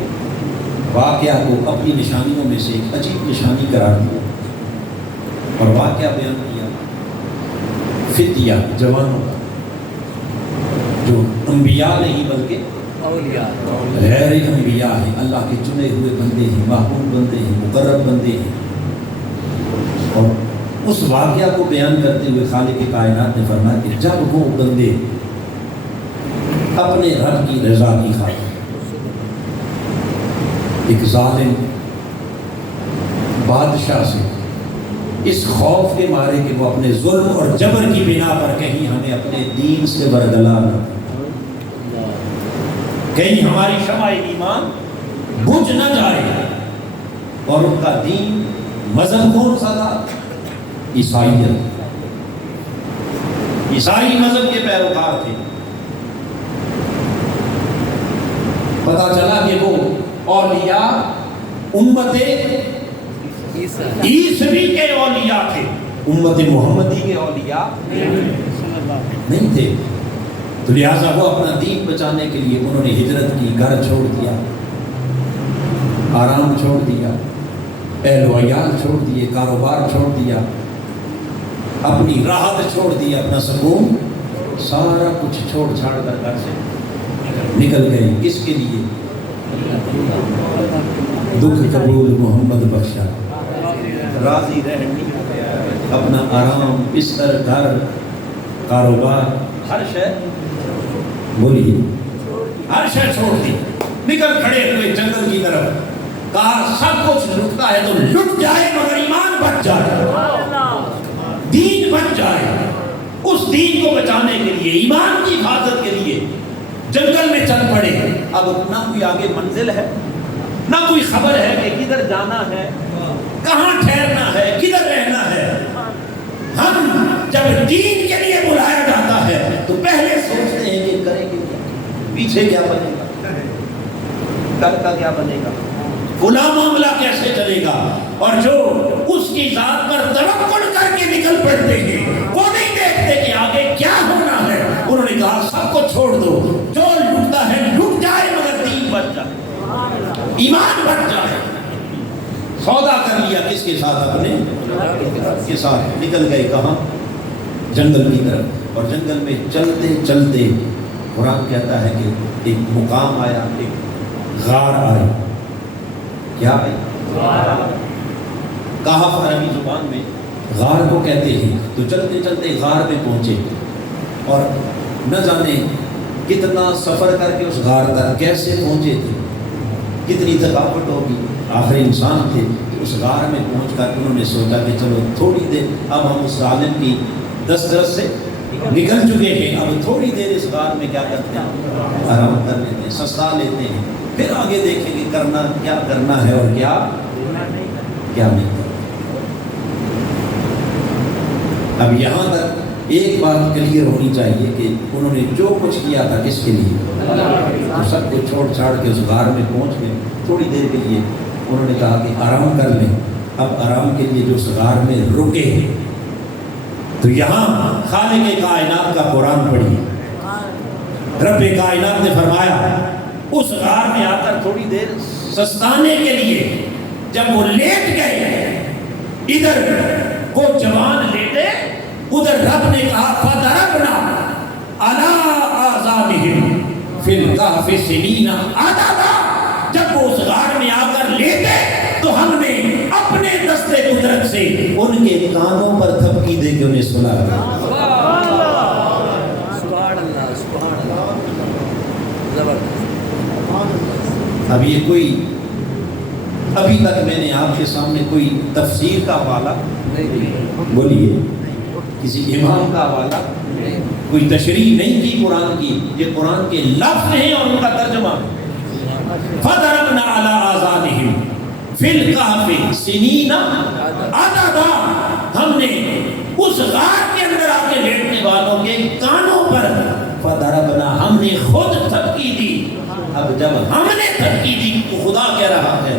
واقعہ کو اپنی نشانیوں میں سے ایک عجیب نشانی قرار دیا اور واقعہ بیان کیا فتیہ جوانوں کا، جو انبیاء نہیں بلکہ اولیاء، غیر انبیاء ہیں، اللہ کے چنے ہوئے بندے ہیں، محبوب بندے ہیں، مقرب بندے ہیں۔ اور اس واقعہ کو بیان کرتے ہوئے خالق کائنات نے فرمایا کہ جب وہ بندے اپنے رب کی رضا کی خاطر ایک ظالم بادشاہ سے اس خوف کے مارے کہ وہ اپنے ظلم اور جبر کی بنا پر کہیں ہمیں اپنے دین سے برگلا نہ، کہیں ہماری شمع ایمان بجھ نہ جائے، اور ان کا دین مذہب کون سا تھا؟ عیسائیت، عیسائی مذہب کے پیروکار تھے۔ پتا چلا کہ وہ اولیاء امت عیسوی کے اولیاء تھے، امت محمدی کے اولیاء نہیں تھے۔ تو لہٰذا وہ اپنا دین بچانے کے لیے انہوں نے ہجرت کی، گھر چھوڑ دیا، آرام چھوڑ دیا، اہل و عیال چھوڑ دیے، کاروبار چھوڑ دیا، اپنی راحت چھوڑ دی، اپنا سکون، سارا کچھ چھوڑ چھاڑ کر گھر سے نکل گئے۔ کس کے لیے؟ دکھ قبول محمد بخشا، راضی رہنی، اپنا آرام، بستر، گھر، کاروبار، ہر شے بولیے ہر شے چھوڑ دی، نکل کھڑے ہوئے جنگل کی طرف۔ کہا سب کچھ لٹتا ہے تو لٹ جائے مگر ایمان بچ جائے، دین بچ جائے۔ اس دین کو بچانے کے لیے، ایمان کی حفاظت کے لیے جنگل میں چل پڑے۔ اب نہ کوئی آگے منزل ہے، نہ کوئی خبر ہے کہ کدھر جانا ہے، کہاں ٹھہرنا ہے، کدھر رہنا ہے۔ ہم جب دین کے لیے بلایا جاتا ہے تو پہلے سوچتے ہیں کہ کریں گے کیا، پیچھے کیا بنے گا، کل کا کیا بنے گا، فلاں معاملہ کیسے چلے گا۔ اور جو اس کی ذات پر توکل کر کے نکل پڑتے ہیں وہ نہیں دیکھتے کہ آگے کیا ہونا ہے۔ انہوں نے کہا سب کو چھوڑ دو، جو لٹتا ہے لٹ جائے مگر دین بچ جائے، ایمان بچ جائے۔ سودا کر لیا کس کے ساتھ؟ اپنے کے ساتھ نکل گئے کہاں؟ جنگل کی طرف۔ اور جنگل میں چلتے چلتے قرآن کہتا ہے کہ ایک مقام آیا، ایک غار آئی۔ کیا آئی؟ کہف عربی زبان میں غار کو کہتے ہیں۔ تو چلتے چلتے غار پہ پہنچے اور نہ جانے کتنا سفر کر کے اس غار تک کیسے پہنچے تھے، کتنی تھکاوٹ ہوگی، آخر انسان تھے۔ اس غار میں پہنچ کر انہوں نے سوچا کہ چلو تھوڑی دیر، اب ہم اس ظالم کی دسترس سے نکل چکے ہیں، اب تھوڑی دیر اس غار میں کیا کرتے ہیں، آرام کر لیتے ہیں، سستا لیتے ہیں، پھر آگے دیکھیں گے کرنا کیا کرنا ہے اور کیا نہیں کرنا۔ اب یہاں تک ایک بات کلیئر ہونی چاہیے کہ انہوں نے جو کچھ کیا تھا کس کے لیے، تو سب کچھ چھوڑ چھاڑ کے اس غار میں پہنچ گئے۔ تھوڑی دیر کے لیے انہوں نے کہا کہ آرام کر لیں۔ اب آرام کے لیے جو اس غار میں رکے تو یہاں خالق کائنات کا قرآن پڑھی۔ رب کائنات نے فرمایا اس غار میں آ کر تھوڑی دیر سستانے کے لیے جب وہ لیٹ گئے، ادھر وہ جوان لیٹے، ادھر رب نے کہا فَضَرَبْنَا عَلَىٰ آذَانِهِمْ فی الکہف سنین عددا، جب وہ اس غار میں آ کر لیٹے تو ہم نے اپنے دست قدرت سے ان کے کانوں پر تھپکی دے کے انہیں سلا دیا۔ سبحان اللہ سبحان اللہ، زبردست۔ اب یہ کوئی ابھی تک میں نے آپ کے سامنے کوئی تفسیر کا حوالہ بولیے، کسی امام کا حوالہ، کوئی تشریح نہیں کی قرآن کی، یہ قرآن کے لفظ ہیں اور ان کا ترجمہ۔ فَضَرَبْنَا عَلَىٰ آذَانِهِمْ فِي الْكَهْفِ سِنِينَ عَدَدًا، ہم نے اس غار کے اندر آ کے لیٹنے والوں کے کانوں پر فَضَرَبْنَا، ہم نے خود تھپکی دی۔ اب جب ہم نے تھپکی دی تو خدا کہہ رہا ہے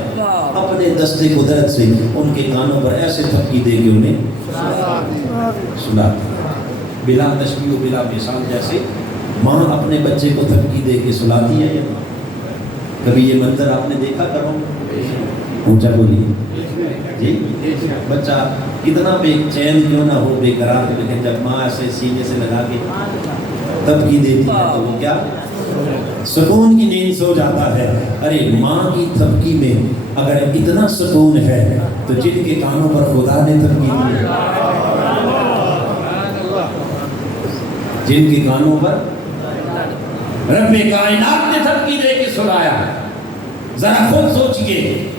اپنے دست قدرت سے ان کے کانوں پر ایسے تھپکی دے کے انہیں سنا دیا، بلا تشبیہ و بلا مثال، جیسے ماں اپنے بچے کو تھپکی دے کے سلاتی ہے۔ کبھی یہ منظر آپ نے دیکھا کرو؟ اونچا بولیے جی۔ بچہ کتنا بے چین کیوں نہ ہو، بے قرار، لیکن جب ماں ایسے سینے سے لگا کے تھپکی دیتی ہے تو وہ کیا سکون کی نیند سو جاتا ہے۔ ارے ماں کی تھپکی میں اگر اتنا سکون ہے تو جن کے کانوں پر خدا نے تھپکی دی، جن کے کانوں پر رب کائنات نے تھپکی دے کے سلایا، ذرا خود سوچئے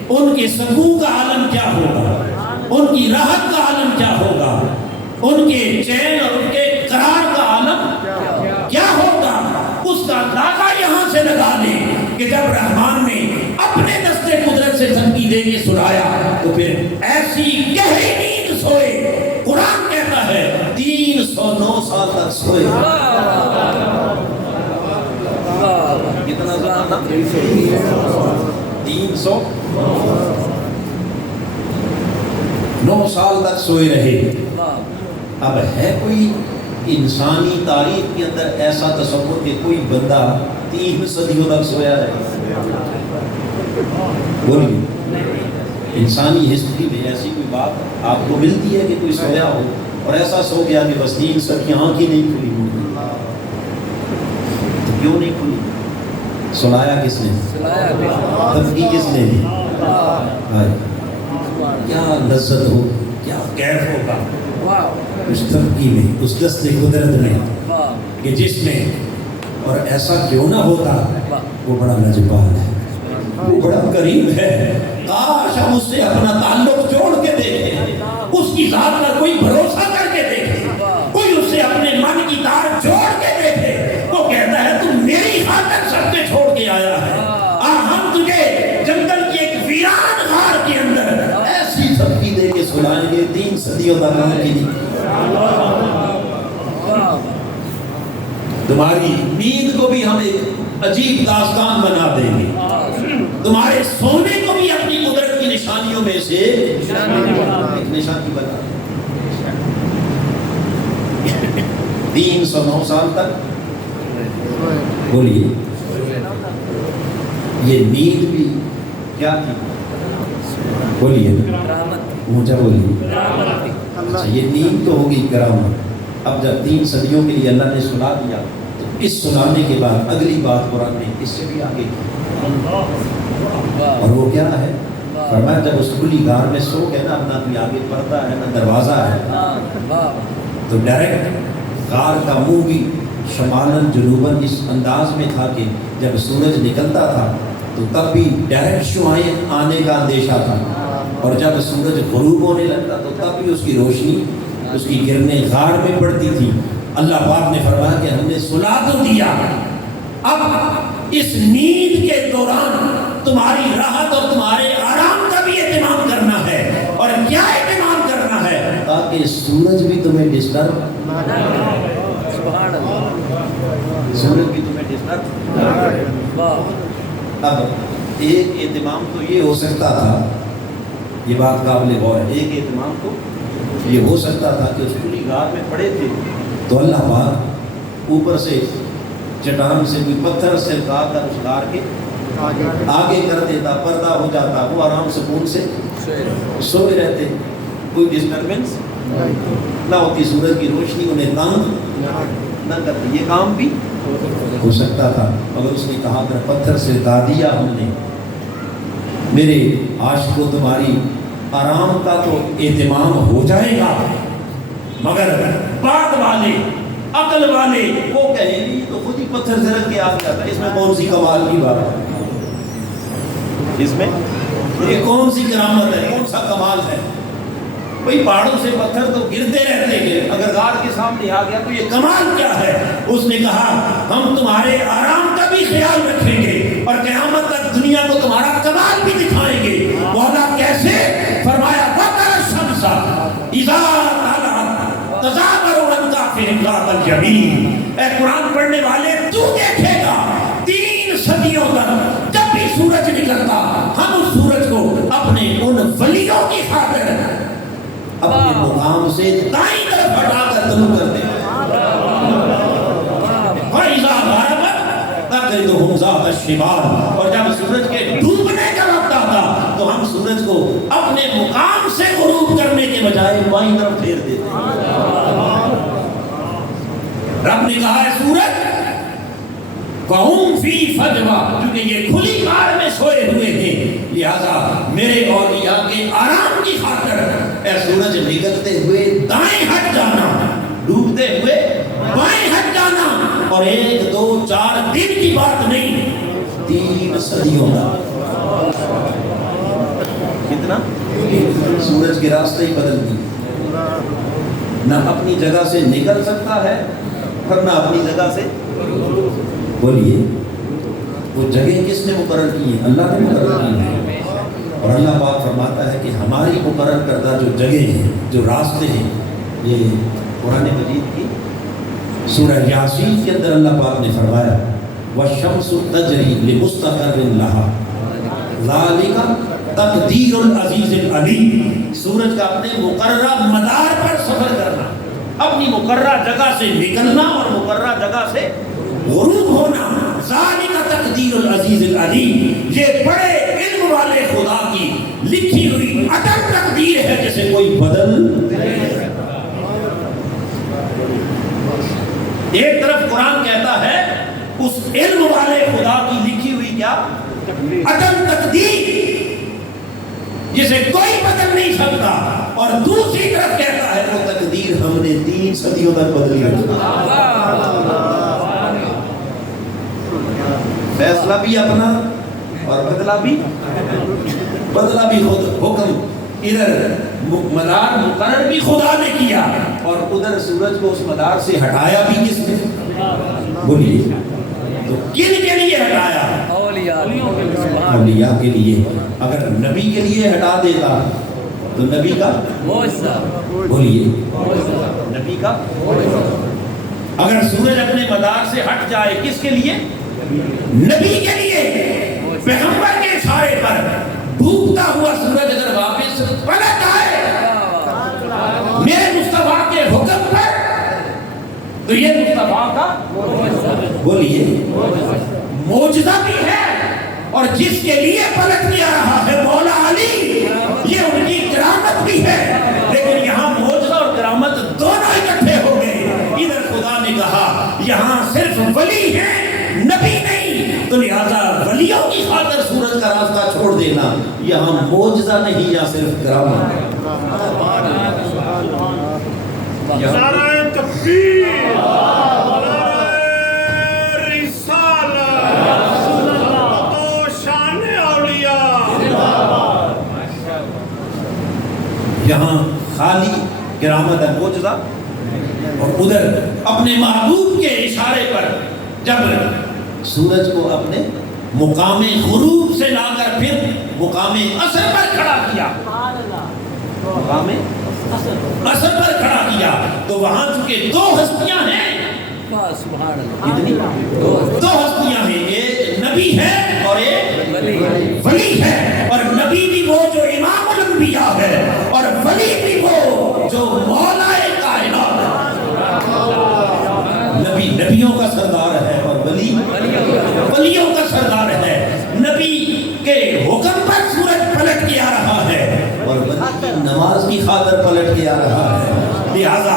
ان کے سکون کا عالم کیا ہوگا، ان کی راحت کا عالم کیا ہوگا، ان کے چین اور ان کے قرار کا عالم کیا ہوگا۔ اس کا اندازہ یہاں سے لگا لیں کہ جب رحمان نے اپنے دست قدرت سے تھپکی دے کے سلایا تو پھر ایسی گہری نیند سوئے، قرآن کہتا ہے 309 سال تک سوئے۔ کتنا زیادہ؟ 309 سال تک سوئے رہے۔ اب ہے کوئی انسانی تاریخ کے اندر ایسا تصور کہ کوئی بندہ 3 صدیوں تک سویا ہے؟ بولیے، انسانی ہسٹری میں ایسی کوئی بات آپ کو ملتی ہے کہ کوئی سویا ہو اور ایسا سو گیا کہ بس 3 صدیاں آنکھ ہی نہیں کھلی ہوگی؟ تو کیوں نہیں کھلی؟ سلایا کس نے؟ تھپکی کس نے دی؟ کیا لذت ہو، کیا کیف ہوگا اس تھپکی میں، اس دست قدرت میں کہ جس میں، اور ایسا کیوں نہ ہوتا، وہ بڑا لجپال ہے، وہ بڑا کریم ہے۔ کاش ہم اس سے اپنا تعلق جوڑ کے دیکھیں، اس کی ذات پر کوئی بھروسہ کر کے دیکھیں، کوئی اس سے اپنے من کی تار جوڑ کے دیکھے۔ وہ کہتا ہے تو میری خاطر سب کے چھوڑ کے آیا ہے، اور ہم تجھے جنگل کی ایک ویران غار کے اندر ایسی تھپکی دے کے سلائیں گے 3 صدیوں تک ہم کی نہیں۔ تمہاری نیند کو بھی ہم ایک عجیب داستان بنا دیں گے، تمہارے سونے کو بھی اپنی قدرت کی نشانیوں میں سے ایک نشانی بنا دیں۔ 309 سال تک بولیے، یہ نیند بھی کیا تھی؟ بولیے اونچا بولیے۔ اچھا، یہ نیند تو ہوگی کرامت۔ اب جب 3 صدیوں کے لیے اللہ نے سلا دیا تو اس سلانے کے بعد اگلی بات قرآن نے اس سے بھی آگے کی، اور وہ کیا ہے؟ فرمایا جب اس کھلی غار میں سو گئے نا، نہ کوئی آگے پردہ ہے نہ دروازہ ہے، تو ڈائریکٹ غار کا منہ بھی شمالاً جنوباً اس انداز میں تھا کہ جب سورج نکلتا تھا تو تب بھی ڈائریکٹ شعاعیں آنے کا اندیشہ تھا، اور جب سورج غروب ہونے لگتا تو تب بھی اس کی روشنی، اس کی کرنیں غار میں پڑتی تھی۔ اللہ پاک نے فرمایا کہ ہم نے سلا تو دیا، اب اس نیند کے دوران تمہاری راحت اور تمہارے آرام کا بھی اہتمام کرنا ہے۔ اور کیا اہتمام کرنا ہے؟ تاکہ سورج بھی تمہیں ڈسٹرب، سورج بھی تمہیں ڈسٹرب۔ اب ایک اہتمام تو یہ ہو سکتا تھا، یہ بات قابل غور ہے، ایک اہتمام تو یہ ہو سکتا تھا کہ اس کھلی غار میں پڑے تھے تو اللہ پاک اوپر سے چٹان سے کوئی پتھر سے کھا کر اس غار کے آگے کر دیتا، پردہ ہو جاتا، وہ آرام سکون سے سوئے رہتے، کوئی ڈسٹربنس نہ ہوتی، سورج کی روشنی انہیں تنگ نہ کرتی۔ یہ کام بھی ہو سکتا تھا مگر اس نے کہا اگر پتھر سے دا دیا ہم نے میرے عاشقوں تمہاری آرام کا تو اہتمام ہو جائے گا، مگر بعد والے عقل والے وہ کہیں گے تو خود ہی پتھر سے رکھ کے آ جاتا ہے، اس میں کون سی کمال کی بات ہے، اس میں یہ کون سی کرامت ہے، کون سا کمال ہے؟ بھئی پہاڑوں سے پتھر تو گرتے رہتے ہیں، اگر غار کے سامنے آ گیا تو یہ کمال کیا ہے؟ اس نے کہا ہم تمہارے آرام کا بھی خیال رکھیں گے اور قیامت تک دنیا کو تمہارا کمال بھی دکھائیں گے۔ مولا کیسے؟ فرمایا وَتَرَى الشَّمْسَ إِذَا طَلَعَتْ تَزَاوَرُ عَنْ كَهْفِهِمْ ذَاتَ الْيَمِينِ۔ اے قرآن پڑھنے والے تو دیکھے گا 3 صدیوں تک جب بھی سورج نکلتا ہم اس سورج کو اپنے ان ولیوں کی خاطر اپنے مقام سے دائیں طرف ہٹا کر طلوع کر دیں۔ وَإِذَا غَرَبَتْ تَقْرِضُهُمْ ذَاتَ الشِّمَالِ، اور جب سورج کے ڈوبنے کا وقت آتا تو ہم سورج کو اپنے مقام سے غروب کرنے کے بجائے بائیں طرف پھیر دیتے ہیں۔ رب نے کہا ہے سورج وَهُمْ فِي فَجْوَةٍ، کیونکہ یہ کھلی غار میں سوئے ہوئے ہیں، لہذا میرے اولیاء کے آرام کی خاطر اے سورج نکلتے ہوئے دائیں ہٹ جانا، ڈوبتے ہوئے بائیں ہٹ جانا، اور 1 2 4 دن کی بات نہیں، 3 صدیوں کا کتنا سورج کے راستے ہی بدل دی، نہ اپنی جگہ سے نکل سکتا ہے اور نہ اپنی جگہ سے، بولیے وہ جگہ کس نے مقرر کی ہے؟ اللہ نے مقرر کی ہے، اور اللہ پاک فرماتا ہے کہ ہماری مقرر کردہ جو جگہ ہیں، جو راستے ہیں، یہ قرآن مجید کی سورہ یاسین کے اندر اللہ پاک نے فرمایا وَالشَّمْسُ تَجْرِي لِمُسْتَقَرٍ لَهَا ذَلِكَ تَقْدِيرُ الْعَزِيزِ الْعَلِيمِ، سورج کا اپنے مقررہ مدار پر سفر کرنا، اپنی مقررہ جگہ سے نکلنا اور مقررہ جگہ سے غروب ہونا، ذَلِكَ تَقْدِيرُ الْعَزِيزِ الْعَلِيمِ، یہ بڑے علم والے خدا کی لکھی ہوئی اٹل تقدیر ہے جسے کوئی بدل۔ ایک طرف قرآن کہتا ہے اس علم والے خدا کی لکھی ہوئی کیا اٹل تقدیر جسے کوئی بدل نہیں سکتا، اور دوسری طرف کہتا ہے وہ تقدیر ہم نے 3 صدیوں تک بدلی ہے، فیصلہ بھی اپنا اور بدلا بھی خود، حکم ادھر مدار مقرر بھی خدا نے کیا اور ادھر سورج کو اس مدار سے ہٹایا بھی کس نے؟ بولیے تو کن کے لیے ہٹایا؟ اولیاء کے لیے۔ اگر نبی کے لیے ہٹا دیتا تو نبی کا بولیے نبی کا، اگر سورج اپنے مدار سے ہٹ جائے کس کے لیے؟ نبی کے لیے، پیغمبر کے اشارے پر ڈوبتا ہوا سورج اگر واپس پلٹ آئے میرے مصطفیٰ کے حکم پر تو یہ مصطفیٰ کا بولیے معجزہ بھی ہے، اور جس کے لیے پلٹ کے آ رہا ہے مولا علی، یہ ان کی کرامت بھی ہے، لیکن یہاں معجزہ اور کرامت دونوں اکٹھے ہو گئے۔ ادھر خدا نے کہا یہاں صرف ولی ہیں نبی نہیں، تو لہذا ولیوں کی خاطر سورج کا راستہ چھوڑ دینا، یہاں معجزہ نہیں یا صرف کرامت ہے۔ نعرہ تکبیر، نعرہ رسالت، تو شان اولیاء، یہاں خالی کرامت ہے، معجزہ، اور ادھر اپنے محبوب کے اشارے پر جب سورج کو اپنے مقام غروب سے لا کر پھر مقام عصر پر کھڑا کیا، مقام عصر پر کھڑا کیا، تو وہاں چونکہ 2 ہستیاں ہیں، کتنی 2 ہستیاں ہیں، ایک نبی ہے اور ایک ولی ہے، اور نبی بھی وہ جو امام الانبیاء ہے اور ولی بھی وہ جو مولا کائنات ہے۔ نبی نبیوں کا سردار ہے اور ولی ولیوں کا سردار ہے۔ نبی کے حکم پر سورج پلٹ کے آ رہا ہے اور ولی کی نماز کی خاطر پلٹ کے آ رہا ہے، لہذا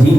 3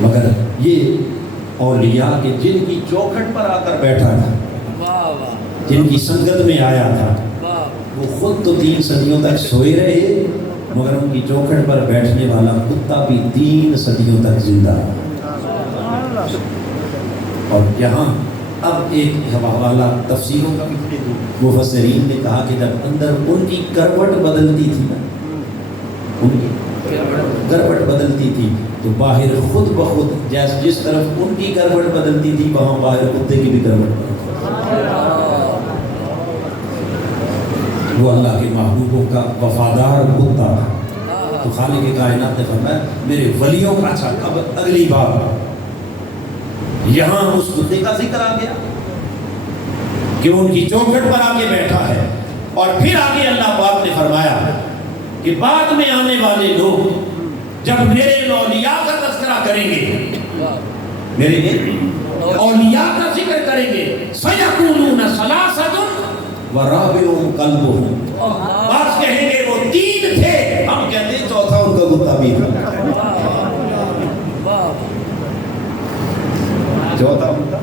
مگر یہ اولیاء کے جن کی چوکھٹ پر آ کر بیٹھا تھا، واہ واہ جن کی سنگت میں آیا تھا، واہ وہ خود تو 3 صدیوں تک سوئے رہے، مگر ان کی چوکھٹ پر بیٹھنے والا کتا بھی 3 صدیوں تک زندہ رہا۔ اور یہاں اب ایک حوالہ تفسیروں کا بھی، مفسرین نے کہا کہ جب اندر ان کی کروٹ بدلتی تھی نا، ان کی کروٹ بدلتی تھی تو باہر خود بخود جس طرف ان کی کروٹ بدلتی تھی وہاں باہر کتے کی بھی کروٹ بدلتی تھی۔ وہ اللہ کے محبوبوں کا وفادار کتا تھا۔ تو خالق کائنات نے فرمایا میرے ولیوں کا، اچھا اب اگلی بات یہاں اس کتے کا ذکر آ گیا کہ ان کی چوکھٹ پر آ کے بیٹھا ہے، اور پھر آگے اللہ پاک نے فرمایا کہ بعد میں آنے والے لوگ جب میرے اولیاء کا تذکرہ کریں گے، میرے اولیاء کا ذکر کریں گے، سَيَقُولُونَ ثَلَاثَةٌ وَرَابِعُهُمْ قَلْبُهُمْ، بعض کہیں گے وہ 3 تھے، ہم کہتے ہیں چوتھا ان کا کتا بھی تھا، چوتھا ان کا،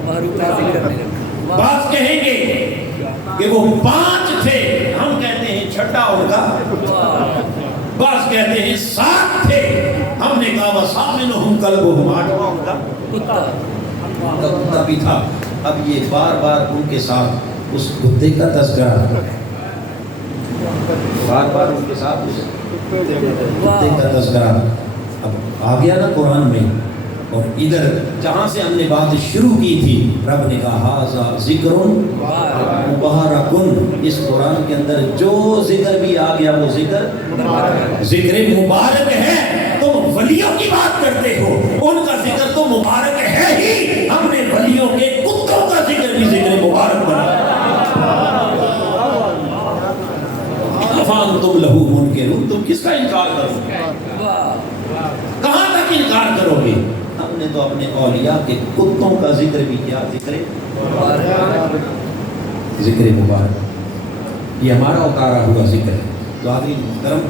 بعض کہیں گے کہ وہ 5 تھے، ہم کہتے ہیں چھٹا ان کا، بعض کہتے ہیں 7 تھے، ہم نے کہا وَثَامِنُهُمْ قَلْبُهُمْ، 8واں ان کا کتا بھی تھا۔ اب یہ بار بار ان کے ساتھ اس کتے کا تذکرہ، بار بار ان کے ساتھ اس کتے کا تذکرہ اب آ گیا نا قرآن میں۔ اور ادھر جہاں سے ہم نے بات شروع کی تھی، رب نے کہا ھذا ذکر مبارک، اس قرآن کے اندر جو ذکر بھی آ گیا وہ ذکر مبارک ہے۔ تم ولیوں کی بات کرتے ہو، ان کا ذکر تو مبارک ہے ہی، ہم نے ولیوں کے کتوں کا ذکر بھی ذکر مبارک بنایا۔ افانتم لہ منکرون، تم کس کا انکار کرو گے؟ کہاں تک انکار کرو گے؟ ہم نے تو اپنے اولیاء کے کتوں کا ذکر بھی کیا، ذکر مبارک، یہ ہمارا اتارا ہوا ذکر ہے۔ تو آدمی محترم،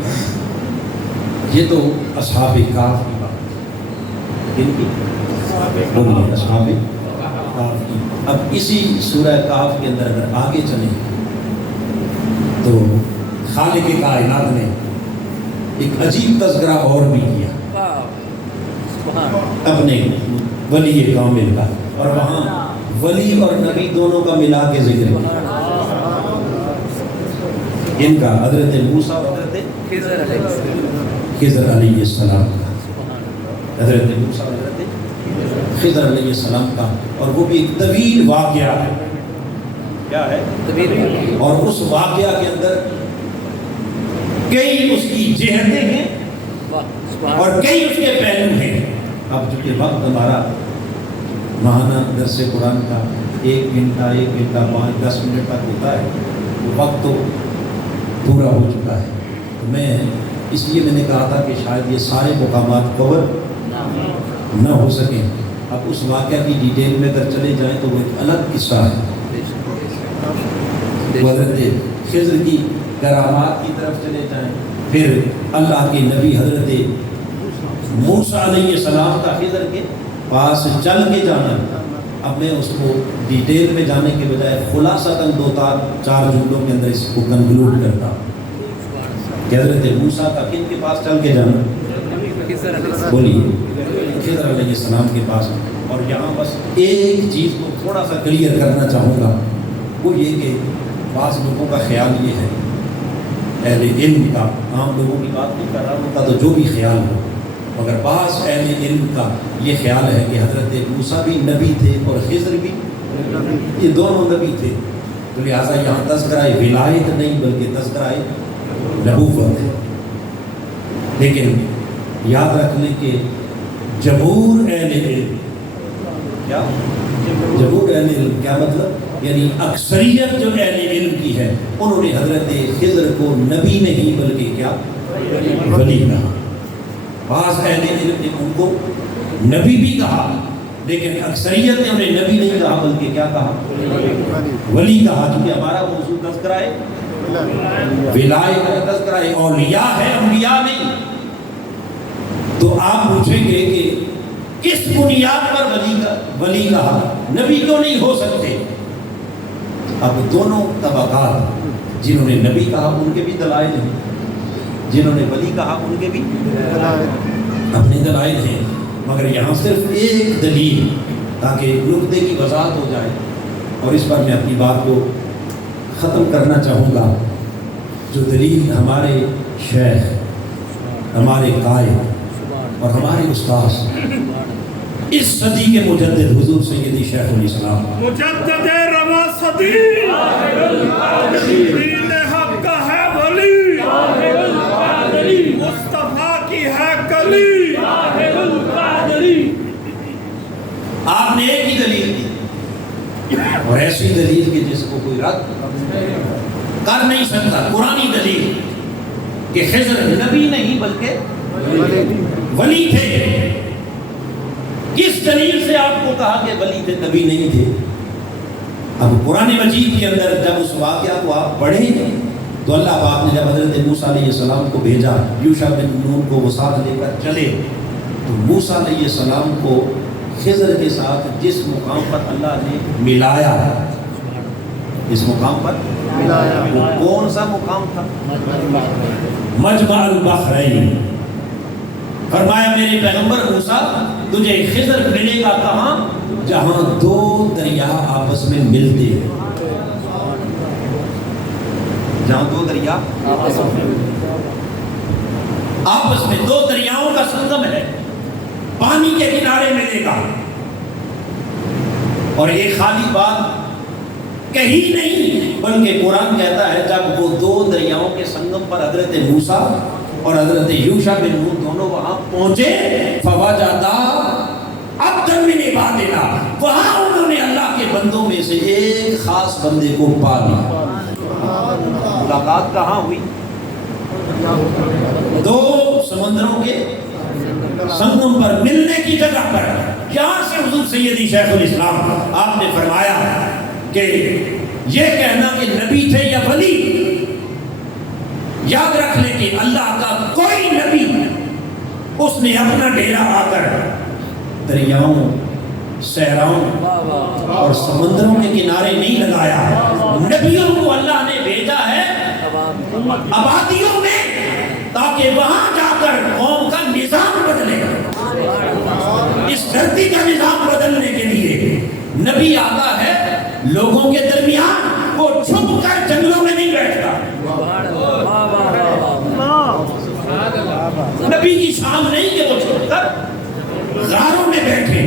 یہ تو اصحاب کہف کی بات، کن کی؟ بولیے، اصحاب کہف کی۔ اب اسی سورہ کہف کے اندر اگر آگے چلیں تو خالق کائنات نے ایک عجیب تذکرہ اور بھی کیا اپنے ولی کامل کا، اور وہاں ولی اور نبی دونوں کا ملا کے ذکر کیا، ان کا حضرت موسیٰ اور حضرت خضر علیہ السلام کا، حضرت موسیٰ اور حضرت خضر علیہ السلام کا، اور وہ بھی ایک طویل واقعہ ہے، کیا ہے؟ اور اس واقعہ کے اندر کئی اس کی جہتیں ہیں اور کئی اس کے پہلو ہیں۔ اب چونکہ وقت ہمارا ماہانہ درس قرآن کا 1 گھنٹہ 5-10 منٹ تک ہوتا ہے، وہ وقت تو پورا ہو چکا ہے، تو میں اس لیے میں نے کہا تھا کہ شاید یہ سارے مقامات کور نہ ہو سکیں۔ اب اس واقعہ کی ڈیٹیل میں اگر چلے جائیں تو وہ ایک الگ قصہ ہے۔ حضرت خضر کی کرامات کی طرف چلے جائیں، پھر اللہ کے نبی حضرت موسیٰ علیہ السلام کا خضر کے پاس چل کے جانا۔ اب میں اس کو ڈیٹیل میں جانے کے بجائے خلاصتاً 2-4 جملوں کے اندر اس کو کنکلوڈ کرتا ہوں کہ حضرت موسیٰ کا کن کے پاس چل کے جانا؟ بولیے، خضر علیہ السلام کے پاس۔ اور یہاں بس ایک چیز کو تھوڑا سا کلیئر کرنا چاہوں گا، وہ یہ کہ بعض لوگوں کا خیال یہ ہے، اہل علم کا، عام لوگوں کی بات نہیں کر رہا، ان کا تو جو بھی خیال ہو، مگر بعض اہل علم کا یہ خیال ہے کہ حضرت موسیٰ بھی نبی تھے اور خضر بھی، یہ دونوں نبی تھے، تو لہٰذا یہاں تذکرہ ولایت نہیں بلکہ تذکرہ نبوت ہے۔ لیکن یاد رکھ لیں کہ جمہور اہل علم، کیا جمہور اہل علم کیا مطلب؟ یعنی اکثریت جو اہل علم کی ہے انہوں نے حضرت خضر کو نبی نہیں بلکہ کیا؟ ولی کہا۔ بعض اہل علم نے ان کو نبی بھی کہا، لیکن اکثریت نے انہیں نبی نہیں کہا بلکہ کیا کہا؟ ولی کہا، کیونکہ ہمارا موضوع تذکرہ ہے ولایت کا، تذکرہ اولیاء ہے، انبیاء نہیں۔ تو آپ پوچھیں گے کہ کس ولی کہا، نبی کیوں نہیں ہو سکتے؟ اب دونوں طبقات، جنہوں نے نبی کہا ان کے بھی دلائل ہیں، جنہوں نے ولی کہا ان کے بھی اپنے دلائل ہیں، مگر یہاں صرف ایک دلیل تاکہ نقطے کی وضاحت ہو جائے، اور اس پر میں اپنی بات کو ختم کرنا چاہوں گا۔ جو دلیل ہمارے شیخ، ہمارے قائد اور ہمارے استاذ، اس صدی کے مجدد حضور سیدی شیخ الاسلام مجدد رواں صدی، دین حق کا ہے ولی، مصطفیٰ کی ہے کلی۔ آپ نے ایک ہی دلیل دی، اور ایسی دلیل کہ جس کو کوئی رد کر نہیں سکتا، قرآنی دلیل کہ خضر نبی نہیں بلکہ ولی تھے۔ کس دلیل سے آپ کو کہا کہ ولی تھے، نبی نہیں تھے؟ اب قرآن مجید کے اندر جب اس واقعہ کو آپ پڑھیں تو اللہ پاک نے جب حضرت موسیٰ علیہ السلام کو بھیجا، یوشع بن نون کو وہ ساتھ لے کر چلے، تو موسیٰ علیہ السلام کو خضر کے ساتھ جس مقام پر اللہ نے ملایا، اس مقام پر ملایا، وہ کون سا مقام تھا؟ مجمع البحرین۔ فرمایا میرے پیغمبر موسیٰ، تجھے خضر ملے گا کہاں؟ جہاں دو دریا آپس میں ملتے ہیں، جہاں دو دریا آپس میں، دو دریاؤں کا سنگم ہے، پانی کے کنارے ملے گا۔ اور یہ خالی بات کہیں نہیں، بلکہ قرآن کہتا ہے جب وہ دو دریاؤں کے سنگم پر حضرت موسیٰ اور حضرت یوشع بن نون دونوں وہاں پہنچے، فوجدا عبدا من عبادنا، وہاں انہوں نے اللہ کے بندوں میں سے ایک خاص بندے کو پا لیا۔ ملاقات کہاں ہوئی؟ دو سمندروں کے سنگم پر ملنے کی جگہ پر۔ یہاں سے حضور سیدی شیخ الاسلام آپ نے فرمایا کہ یہ کہنا کہ نبی تھے یا ولی، یاد رکھ لیں کہ اللہ کا کوئی نبی اس نے اپنا ڈیرا آ کر دریاؤں، صحراؤں اور سمندروں کے کنارے نہیں لگایا۔ نبیوں کو اللہ نے بھیجا ہے آبادیوں میں، تاکہ وہاں جا کر قوم کا نظام بدلے، اس دھرتی کا نظام بدلنے کے لیے نبی آتا ہے لوگوں کے درمیان، وہ چھپ کر جنگلوں میں نہیں بیٹھتا۔ نبی کی شان نہیں کہ وہ چھپ کر غاروں میں بیٹھے،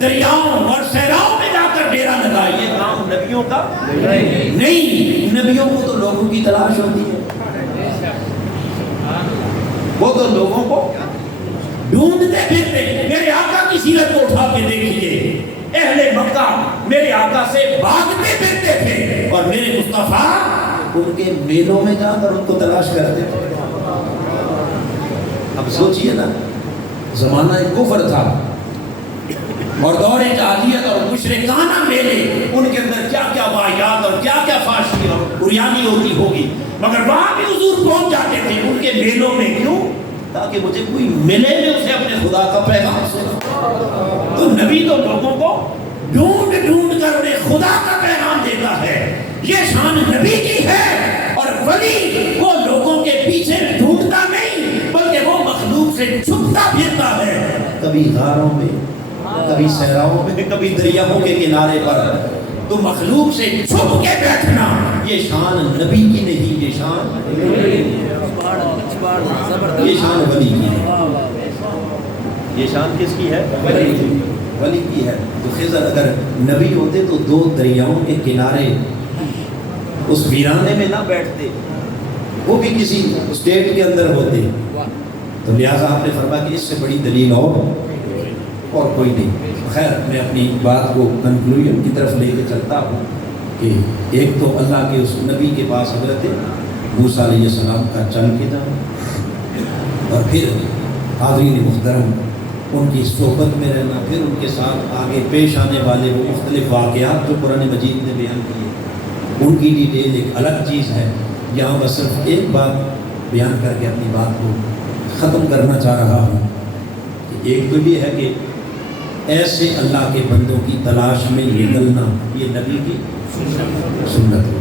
دریاؤں اور صحراؤں میں جا کر ڈیرا لگائے، یہ کام نبیوں کا نہیں۔ نبیوں کو تو لوگوں کی تلاش ہوتی ہے، وہ تو لوگوں کو ڈھونڈتے پھرتے۔ میرے آقا کی سیرت کو اٹھا کے دیکھیے، اہل مکہ میرے آقا سے بھاگتے پھرتے تھے، اور میرے مصطفیٰ ان کے میلوں میں جا کر ان کو تلاش کرتے تھے۔ اب سوچئے نا، زمانہ کفر تھا، اور دور جاہلیت اور مشرکانہ میلے، ان کے اندر کیا کیا واقعات اور کیا کیا فحاشی اور عریانی ہوتی ہوگی، مگر وہاں بھی حضور پہنچ جاتے تھے ان کے میلوں میں۔ کیوں؟ تاکہ مجھے کوئی ملے میں اسے اپنے خدا کا پیغام سنا۔ تو نبی تو لوگوں کو ڈھونڈ ڈھونڈ کر انہیں خدا کا پیغام دیتا ہے، یہ شان نبی کی ہے۔ اور ولی وہ لوگوں کے پیچھے ڈھونڈتا نہیں، بلکہ وہ مخلوق سے چھپتا پھرتا ہے، کبھی غاروں میں، کبھی صحراؤں میں، کبھی دریاؤں کے کنارے پر۔ تو مخلوق سے چھپ کے بیٹھنا یہ شان نبی کی نہیں، یہ شان ولی کی ہے۔ یہ شان کس کی ہے؟ ولی کی ہے۔ تو خضر اگر نبی ہوتے تو دو دریاؤں کے کنارے اس ویرانے میں نہ بیٹھتے، وہ بھی کسی اسٹیٹ کے اندر ہوتے۔ تو لہٰذا آپ نے فرمایا کہ اس سے بڑی دلیل اور کوئی نہیں۔ خیر، میں اپنی بات کو کنکلوژن کی طرف لے کے چلتا ہوں کہ ایک تو اللہ کے اس نبی کے پاس حضرت موسیٰ علیہ السلام کا چل کے جانا، اور پھر حاضرین محترم ان کی صحبت میں رہنا، پھر ان کے ساتھ آگے پیش آنے والے وہ مختلف واقعات جو قرآن مجید نے بیان کیے، ان کی ڈیٹیل ایک الگ چیز ہے۔ یہاں بس صرف ایک بات بیان کر کے اپنی بات کو ختم کرنا چاہ رہا ہوں کہ ایک تو یہ ہے کہ ایسے اللہ کے بندوں کی تلاش میں نکلنا یہ نبی کی سنت ہے۔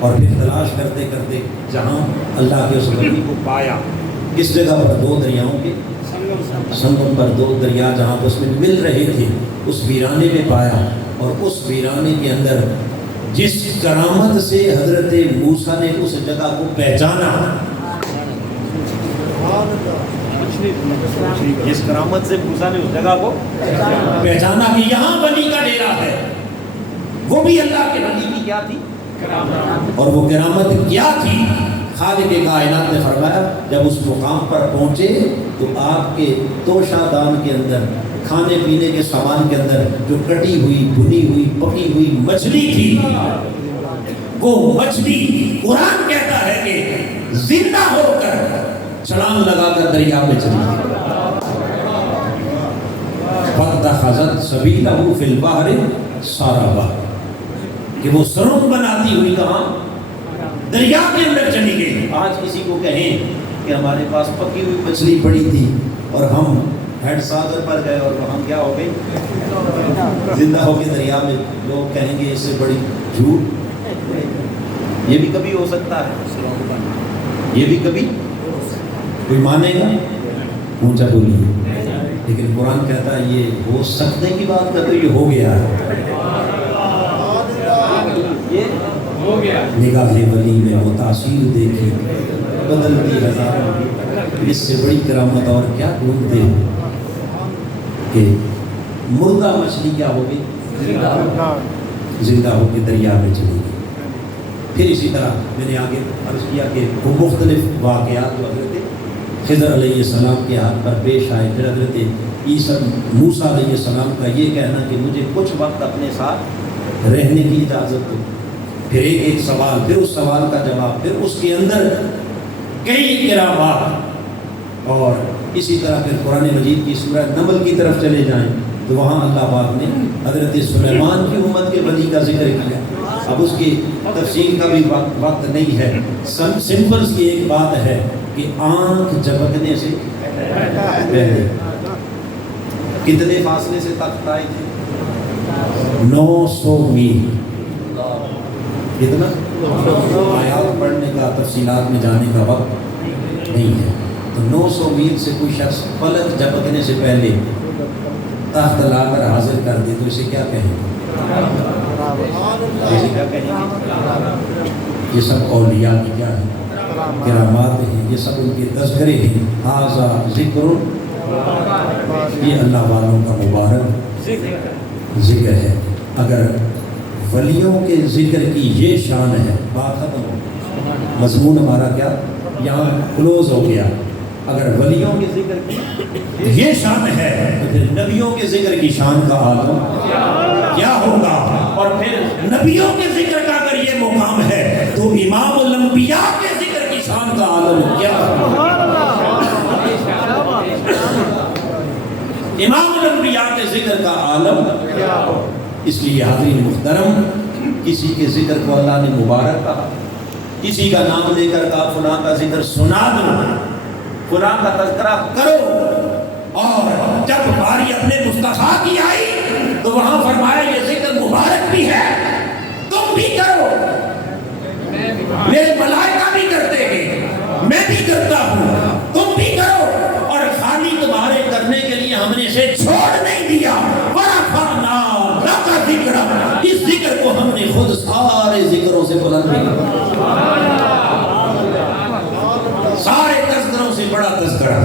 اور پھر تلاش کرتے کرتے جہاں اللہ کے اس نبی کو پایا، کس جگہ پر؟ 2 دریاؤں کے سنگم پر، 2 دریا جہاں پر اس میں مل رہے تھے، اس ویرانے میں پایا۔ اور اس ویرانے کے اندر جس کرامت سے حضرت موسیٰ نے اس جگہ کو پہچانا، جس کرامت سے موسیٰ نے اس جگہ کو پہچانا کہ یہاں ولی کا ڈیرا ہے، وہ بھی اللہ کے ولی کی کیا تھی؟ اور وہ کرامت کیا تھی؟ خالق کائنات نے فرمایا جب اس مقام پر پہنچے تو آپ کے توشہ دان کے اندر، کھانے پینے کے سامان کے اندر جو کٹی ہوئی، بھنی ہوئی، پکی ہوئی مچھلی تھی، وہ مچھلی قرآن کہتا ہے کہ زندہ ہو کر چھلانگ لگا کر دریا میں چلی گئی۔ فَاتَّخَذَتْ سَبِيلَهُ فِي الْبَحْرِ سَرَبًا، کہ وہ سرنگ بناتی ہوئی کہاں؟ دریا کے اندر چلی گئی۔ آج کسی کو کہیں کہ ہمارے پاس پکی ہوئی مچھلی پڑی تھی اور ہم ہیڈ ساگر پر گئے اور وہاں کیا ہو گئی؟ زندہ ہو کے دریا میں، لوگ کہیں گے اس سے بڑی جھوٹ۔ یہ بھی کبھی ہو سکتا ہے، یہ بھی کبھی کوئی مانے گا؟ اونچا بولیے۔ لیکن قرآن کہتا ہے یہ ہو سکتے کی بات کرتے یہ ہو گیا ہے، ہو گیا۔ نگاہ ولی میں وہ تاثیر دیکھی بدلتی ہزاروں، اس سے بڑی کرامت اور کیا ڈھونڈتے کہ مردہ مچھلی کیا ہو گئی؟ زندہ ہو کے دریا میں چلی گئی۔ پھر اسی طرح میں نے آگے عرض کیا کہ وہ مختلف واقعات جو حضرت خضر علیہ السلام کے ہاتھ پر پیش آئے، پھر حضرت موسیٰ علیہ السلام کا یہ کہنا کہ مجھے کچھ وقت اپنے ساتھ رہنے کی اجازت دو، پھر ایک سوال، پھر اس سوال کا جواب، پھر اس کے اندر کئی کرامات، اور اسی طرح پھر قرآن مجید کی سورہ نمل کی طرف چلے جائیں تو وہاں اللہ پاک نے حضرت سلیمان کی امت کے ولی کا ذکر کیا۔ اب اس کی تفصیل کا بھی وقت نہیں ہے، سمپل سی ایک بات ہے کہ آنکھ جھپکنے سے پہلے کتنے فاصلے سے تخت آئے تھے؟ 900 میل۔ کتنا؟ آیات پڑھنے کا، تفصیلات میں جانے کا وقت نہیں ہے، تو 900 میل سے کوئی شخص پلک جھپکنے سے پہلے تخت لا کر حاضر کر دے تو اسے کیا کہیں گے؟ اسے کیا کہیں گے؟ یہ سب اولیاء کی کیا ہے؟ کرامات ہیں، یہ سب ان کے تذکرے ہیں۔ ھذا ذکر، یہ اللہ والوں کا مبارک ذکر ہے۔ اگر ولیوں کے ذکر کی یہ شان ہے، بات ختم ہو، مضمون ہمارا کیا یہاں کلوز ہو گیا۔ اگر ولیوں کے ذکر کی یہ شان ہے تو پھر نبیوں کے ذکر کی شان کا عالم کیا ہوگا؟ اور پھر نبیوں کے ذکر کا اگر یہ مقام ہے تو امام الانبیاء کے ذکر کی شان کا عالم کیا ہوگا؟ امام الانبیاء کے ذکر کا عالم کیا ہوگا؟ اس لیے حاضرین محترم، کسی کے ذکر کو اللہ نے مبارک کہا، کسی کا نام لے کر کہا فلاں کا ذکر سنا دو، فلاں کا تذکرہ کرو، اور جب باری اپنے مصطفیٰ کی آئی تو وہاں فرمایا یہ ذکر مبارک بھی ہے، تم بھی کرو، میرے ملائکہ بھی کرتے ہیں، میں بھی کرتا ہوں، تم بھی کرو، اور خالی تمہارے کرنے کے لیے ہم نے اسے چھوڑ نہیں دیا۔ وَرَفَعْنَا لَكَ ذِكْرَكَ، اس ذکر کو ہم نے خود سارے ذکروں سے بلند کیا، سارے تذکروں سے بڑا تذکرہ،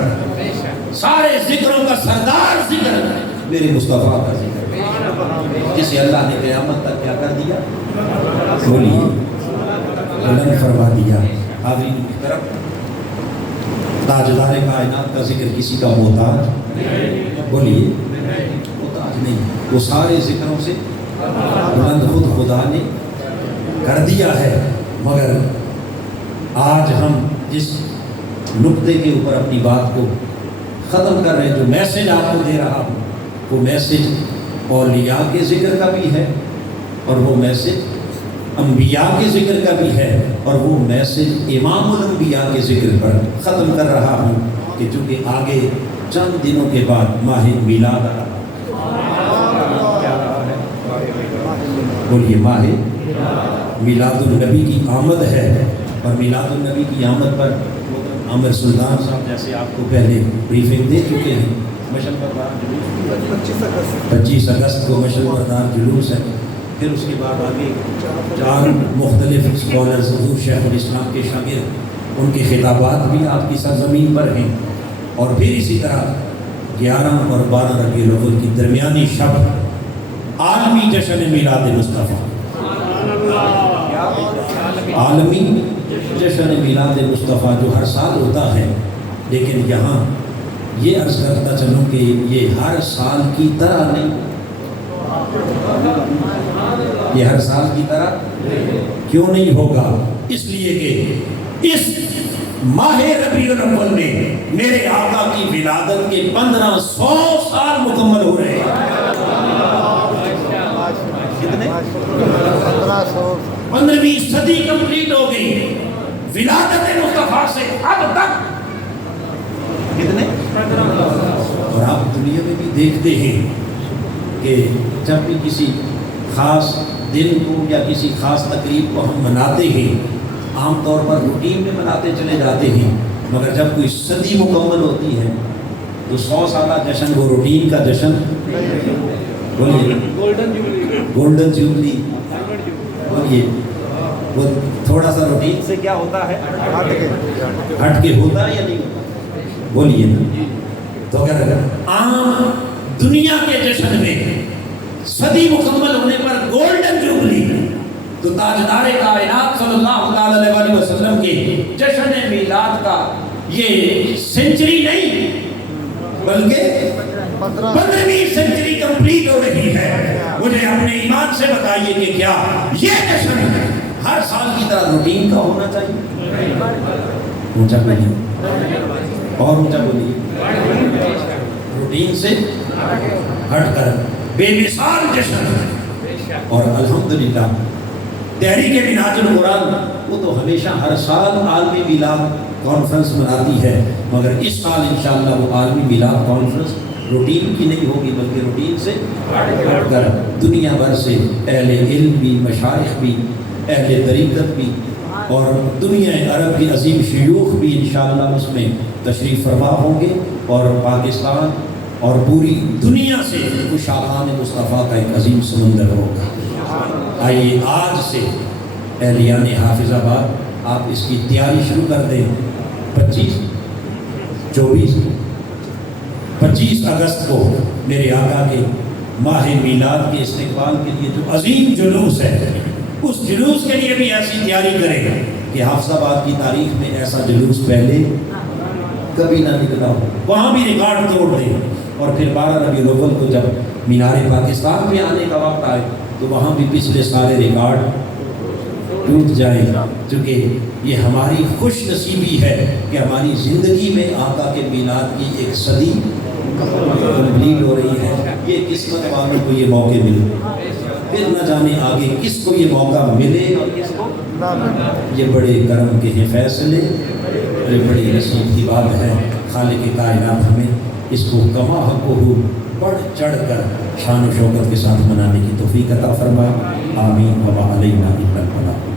سارے ذکروں کا سردار ذکر میرے مصطفیٰ کا ذکر، جسے اللہ نے قیامت تک کیا کر دیا؟ بولیے، بلند فرما دیا۔ حاضرین محترم، تاجدار کائنات کا ذکر کسی کا محتاج؟ بولیے، محتاج نہیں، وہ سارے ذکروں سے بلند خود خدا نے کر دیا ہے۔ مگر آج ہم جس نقطے کے اوپر اپنی بات کو ختم کر رہے ہیں، جو میسج آپ کو دے رہا ہوں، وہ میسج اولیاء کے ذکر کا بھی ہے، اور وہ میسج انبیاء کے ذکر کا بھی ہے، اور وہ میسج امام الانبیاء کے ذکر پر ختم کر رہا ہوں کہ چونکہ آگے چند دنوں کے بعد ماہ میلاد آ رہا ہے، بولیے ماہ میلاد النبی کی آمد ہے، اور میلاد النبی کی آمد پر عامر سلطان صاحب جیسے آپ کو پہلے بریفنگ دے چکے ہیں، مشن بردار جلوس 25 اگست کو مشن بردار جلوس ہے، پھر اس کے بعد آگے 4 مختلف اسکالرز حضور شیخ الاسلام کے شاگرد، ان کے خطابات بھی آپ کی سرزمین پر ہیں، اور پھر اسی طرح 11 اور 12 ربیع الاول کی درمیانی شب عالمی جشن میلاد مصطفیٰ، عالمی جشن میلاد مصطفیٰ جو ہر سال ہوتا ہے، لیکن یہاں یہ عرض کرتا چلوں کہ یہ ہر سال کی طرح نہیں، یہ ہر سال کی طرح کیوں نہیں ہوگا؟ اس لیے کہ اس ماہ ربیع الاول میں میرے آقا کی ولادت کے 1500 سال مکمل ہو رہے ہیں۔ کتنے؟ 15ویں صدی کمپلیٹ ہو گئی ولادت مصطفیٰ سے اب تک، کتنے؟ اور آپ دنیا میں بھی دیکھتے ہیں کہ جب بھی کسی خاص دن کو یا کسی خاص تقریب کو ہم مناتے ہیں، عام طور پر روٹین میں مناتے چلے جاتے ہیں، مگر جب کوئی صدی مکمل ہوتی ہے تو 100 سالہ جشن وہ روٹین کا جشن، بولیے گولڈن جوبلی، بولیے وہ تھوڑا سا روٹین سے کیا ہوتا ہے، ہٹ کے ہوتا ہے یا نہیں ہوتا؟ بولیے نا۔ تو اگر عام دنیا کے جشن میں صدی مکمل ہونے پر گولڈن جوبلی، تو تاجدار کائنات صلی اللہ علیہ وسلم کے جشن میلاد کا یہ سینچری نہیں بلکہ 15ویں سینچری کمپلیٹ ہو رہی ہے۔ مجھے اپنے ایمان سے بتائیے کہ کیا یہ جشن ہر سال کی طرح روٹین کا ہونا چاہیے؟ اونچا بولیے اور اونچا بولیے، روٹین سے ہٹ کر بے مثال جشن۔ اور الحمدللہ تحریک منہاج القرآن وہ تو ہمیشہ ہر سال عالمی میلاد کانفرنس مناتی ہے، مگر اس سال انشاءاللہ وہ عالمی میلاد کانفرنس روٹین کی نہیں ہوگی بلکہ روٹین سے ہٹ کر دنیا بھر سے اہل علم بھی، مشائخ بھی، اہل طریقت بھی، اور دنیا عرب کی عظیم شیوخ بھی انشاءاللہ اس میں تشریف فرما ہوں گے، اور پاکستان اور پوری دنیا سے شاہان مصطفیٰ کا ایک عظیم سمندر ہوگا۔ آئیے آج سے اہلیان حافظ آباد آپ اس کی تیاری شروع کر دیں۔ 25 اگست کو میرے آقا کے ماہ میلاد کے استقبال کے لیے جو عظیم جلوس ہے، اس جلوس کے لیے بھی ایسی تیاری کریں کہ حافظ آباد کی تاریخ میں ایسا جلوس پہلے کبھی نہ نکلا ہو، وہاں بھی ریکارڈ توڑ دیں، اور پھر 12 ربیع الاول کو جب مینار پاکستان میں آنے کا وقت آئے تو وہاں بھی پچھلے سارے ریکارڈ ٹوٹ جائیں، کیونکہ یہ ہماری خوش نصیبی ہے کہ ہماری زندگی میں آقا کے میلاد کی ایک صدی کمپلیٹ ہو رہی ہے۔ یہ قسمت والوں کو یہ موقع ملے، پھر نہ جانے آگے کس کو یہ موقع ملے اور کس کو نہ ملے۔ یہ بڑے کرم کے ہیں فیصلے، یہ بڑی نصیب کی بات ہے۔ خالق کائنات ہمیں اس کو کما حق ہو بڑھ چڑھ کر شان و شوکت کے ساتھ منانے کی توفیق عطا فرمائے۔ آمین و علینا البلاغ۔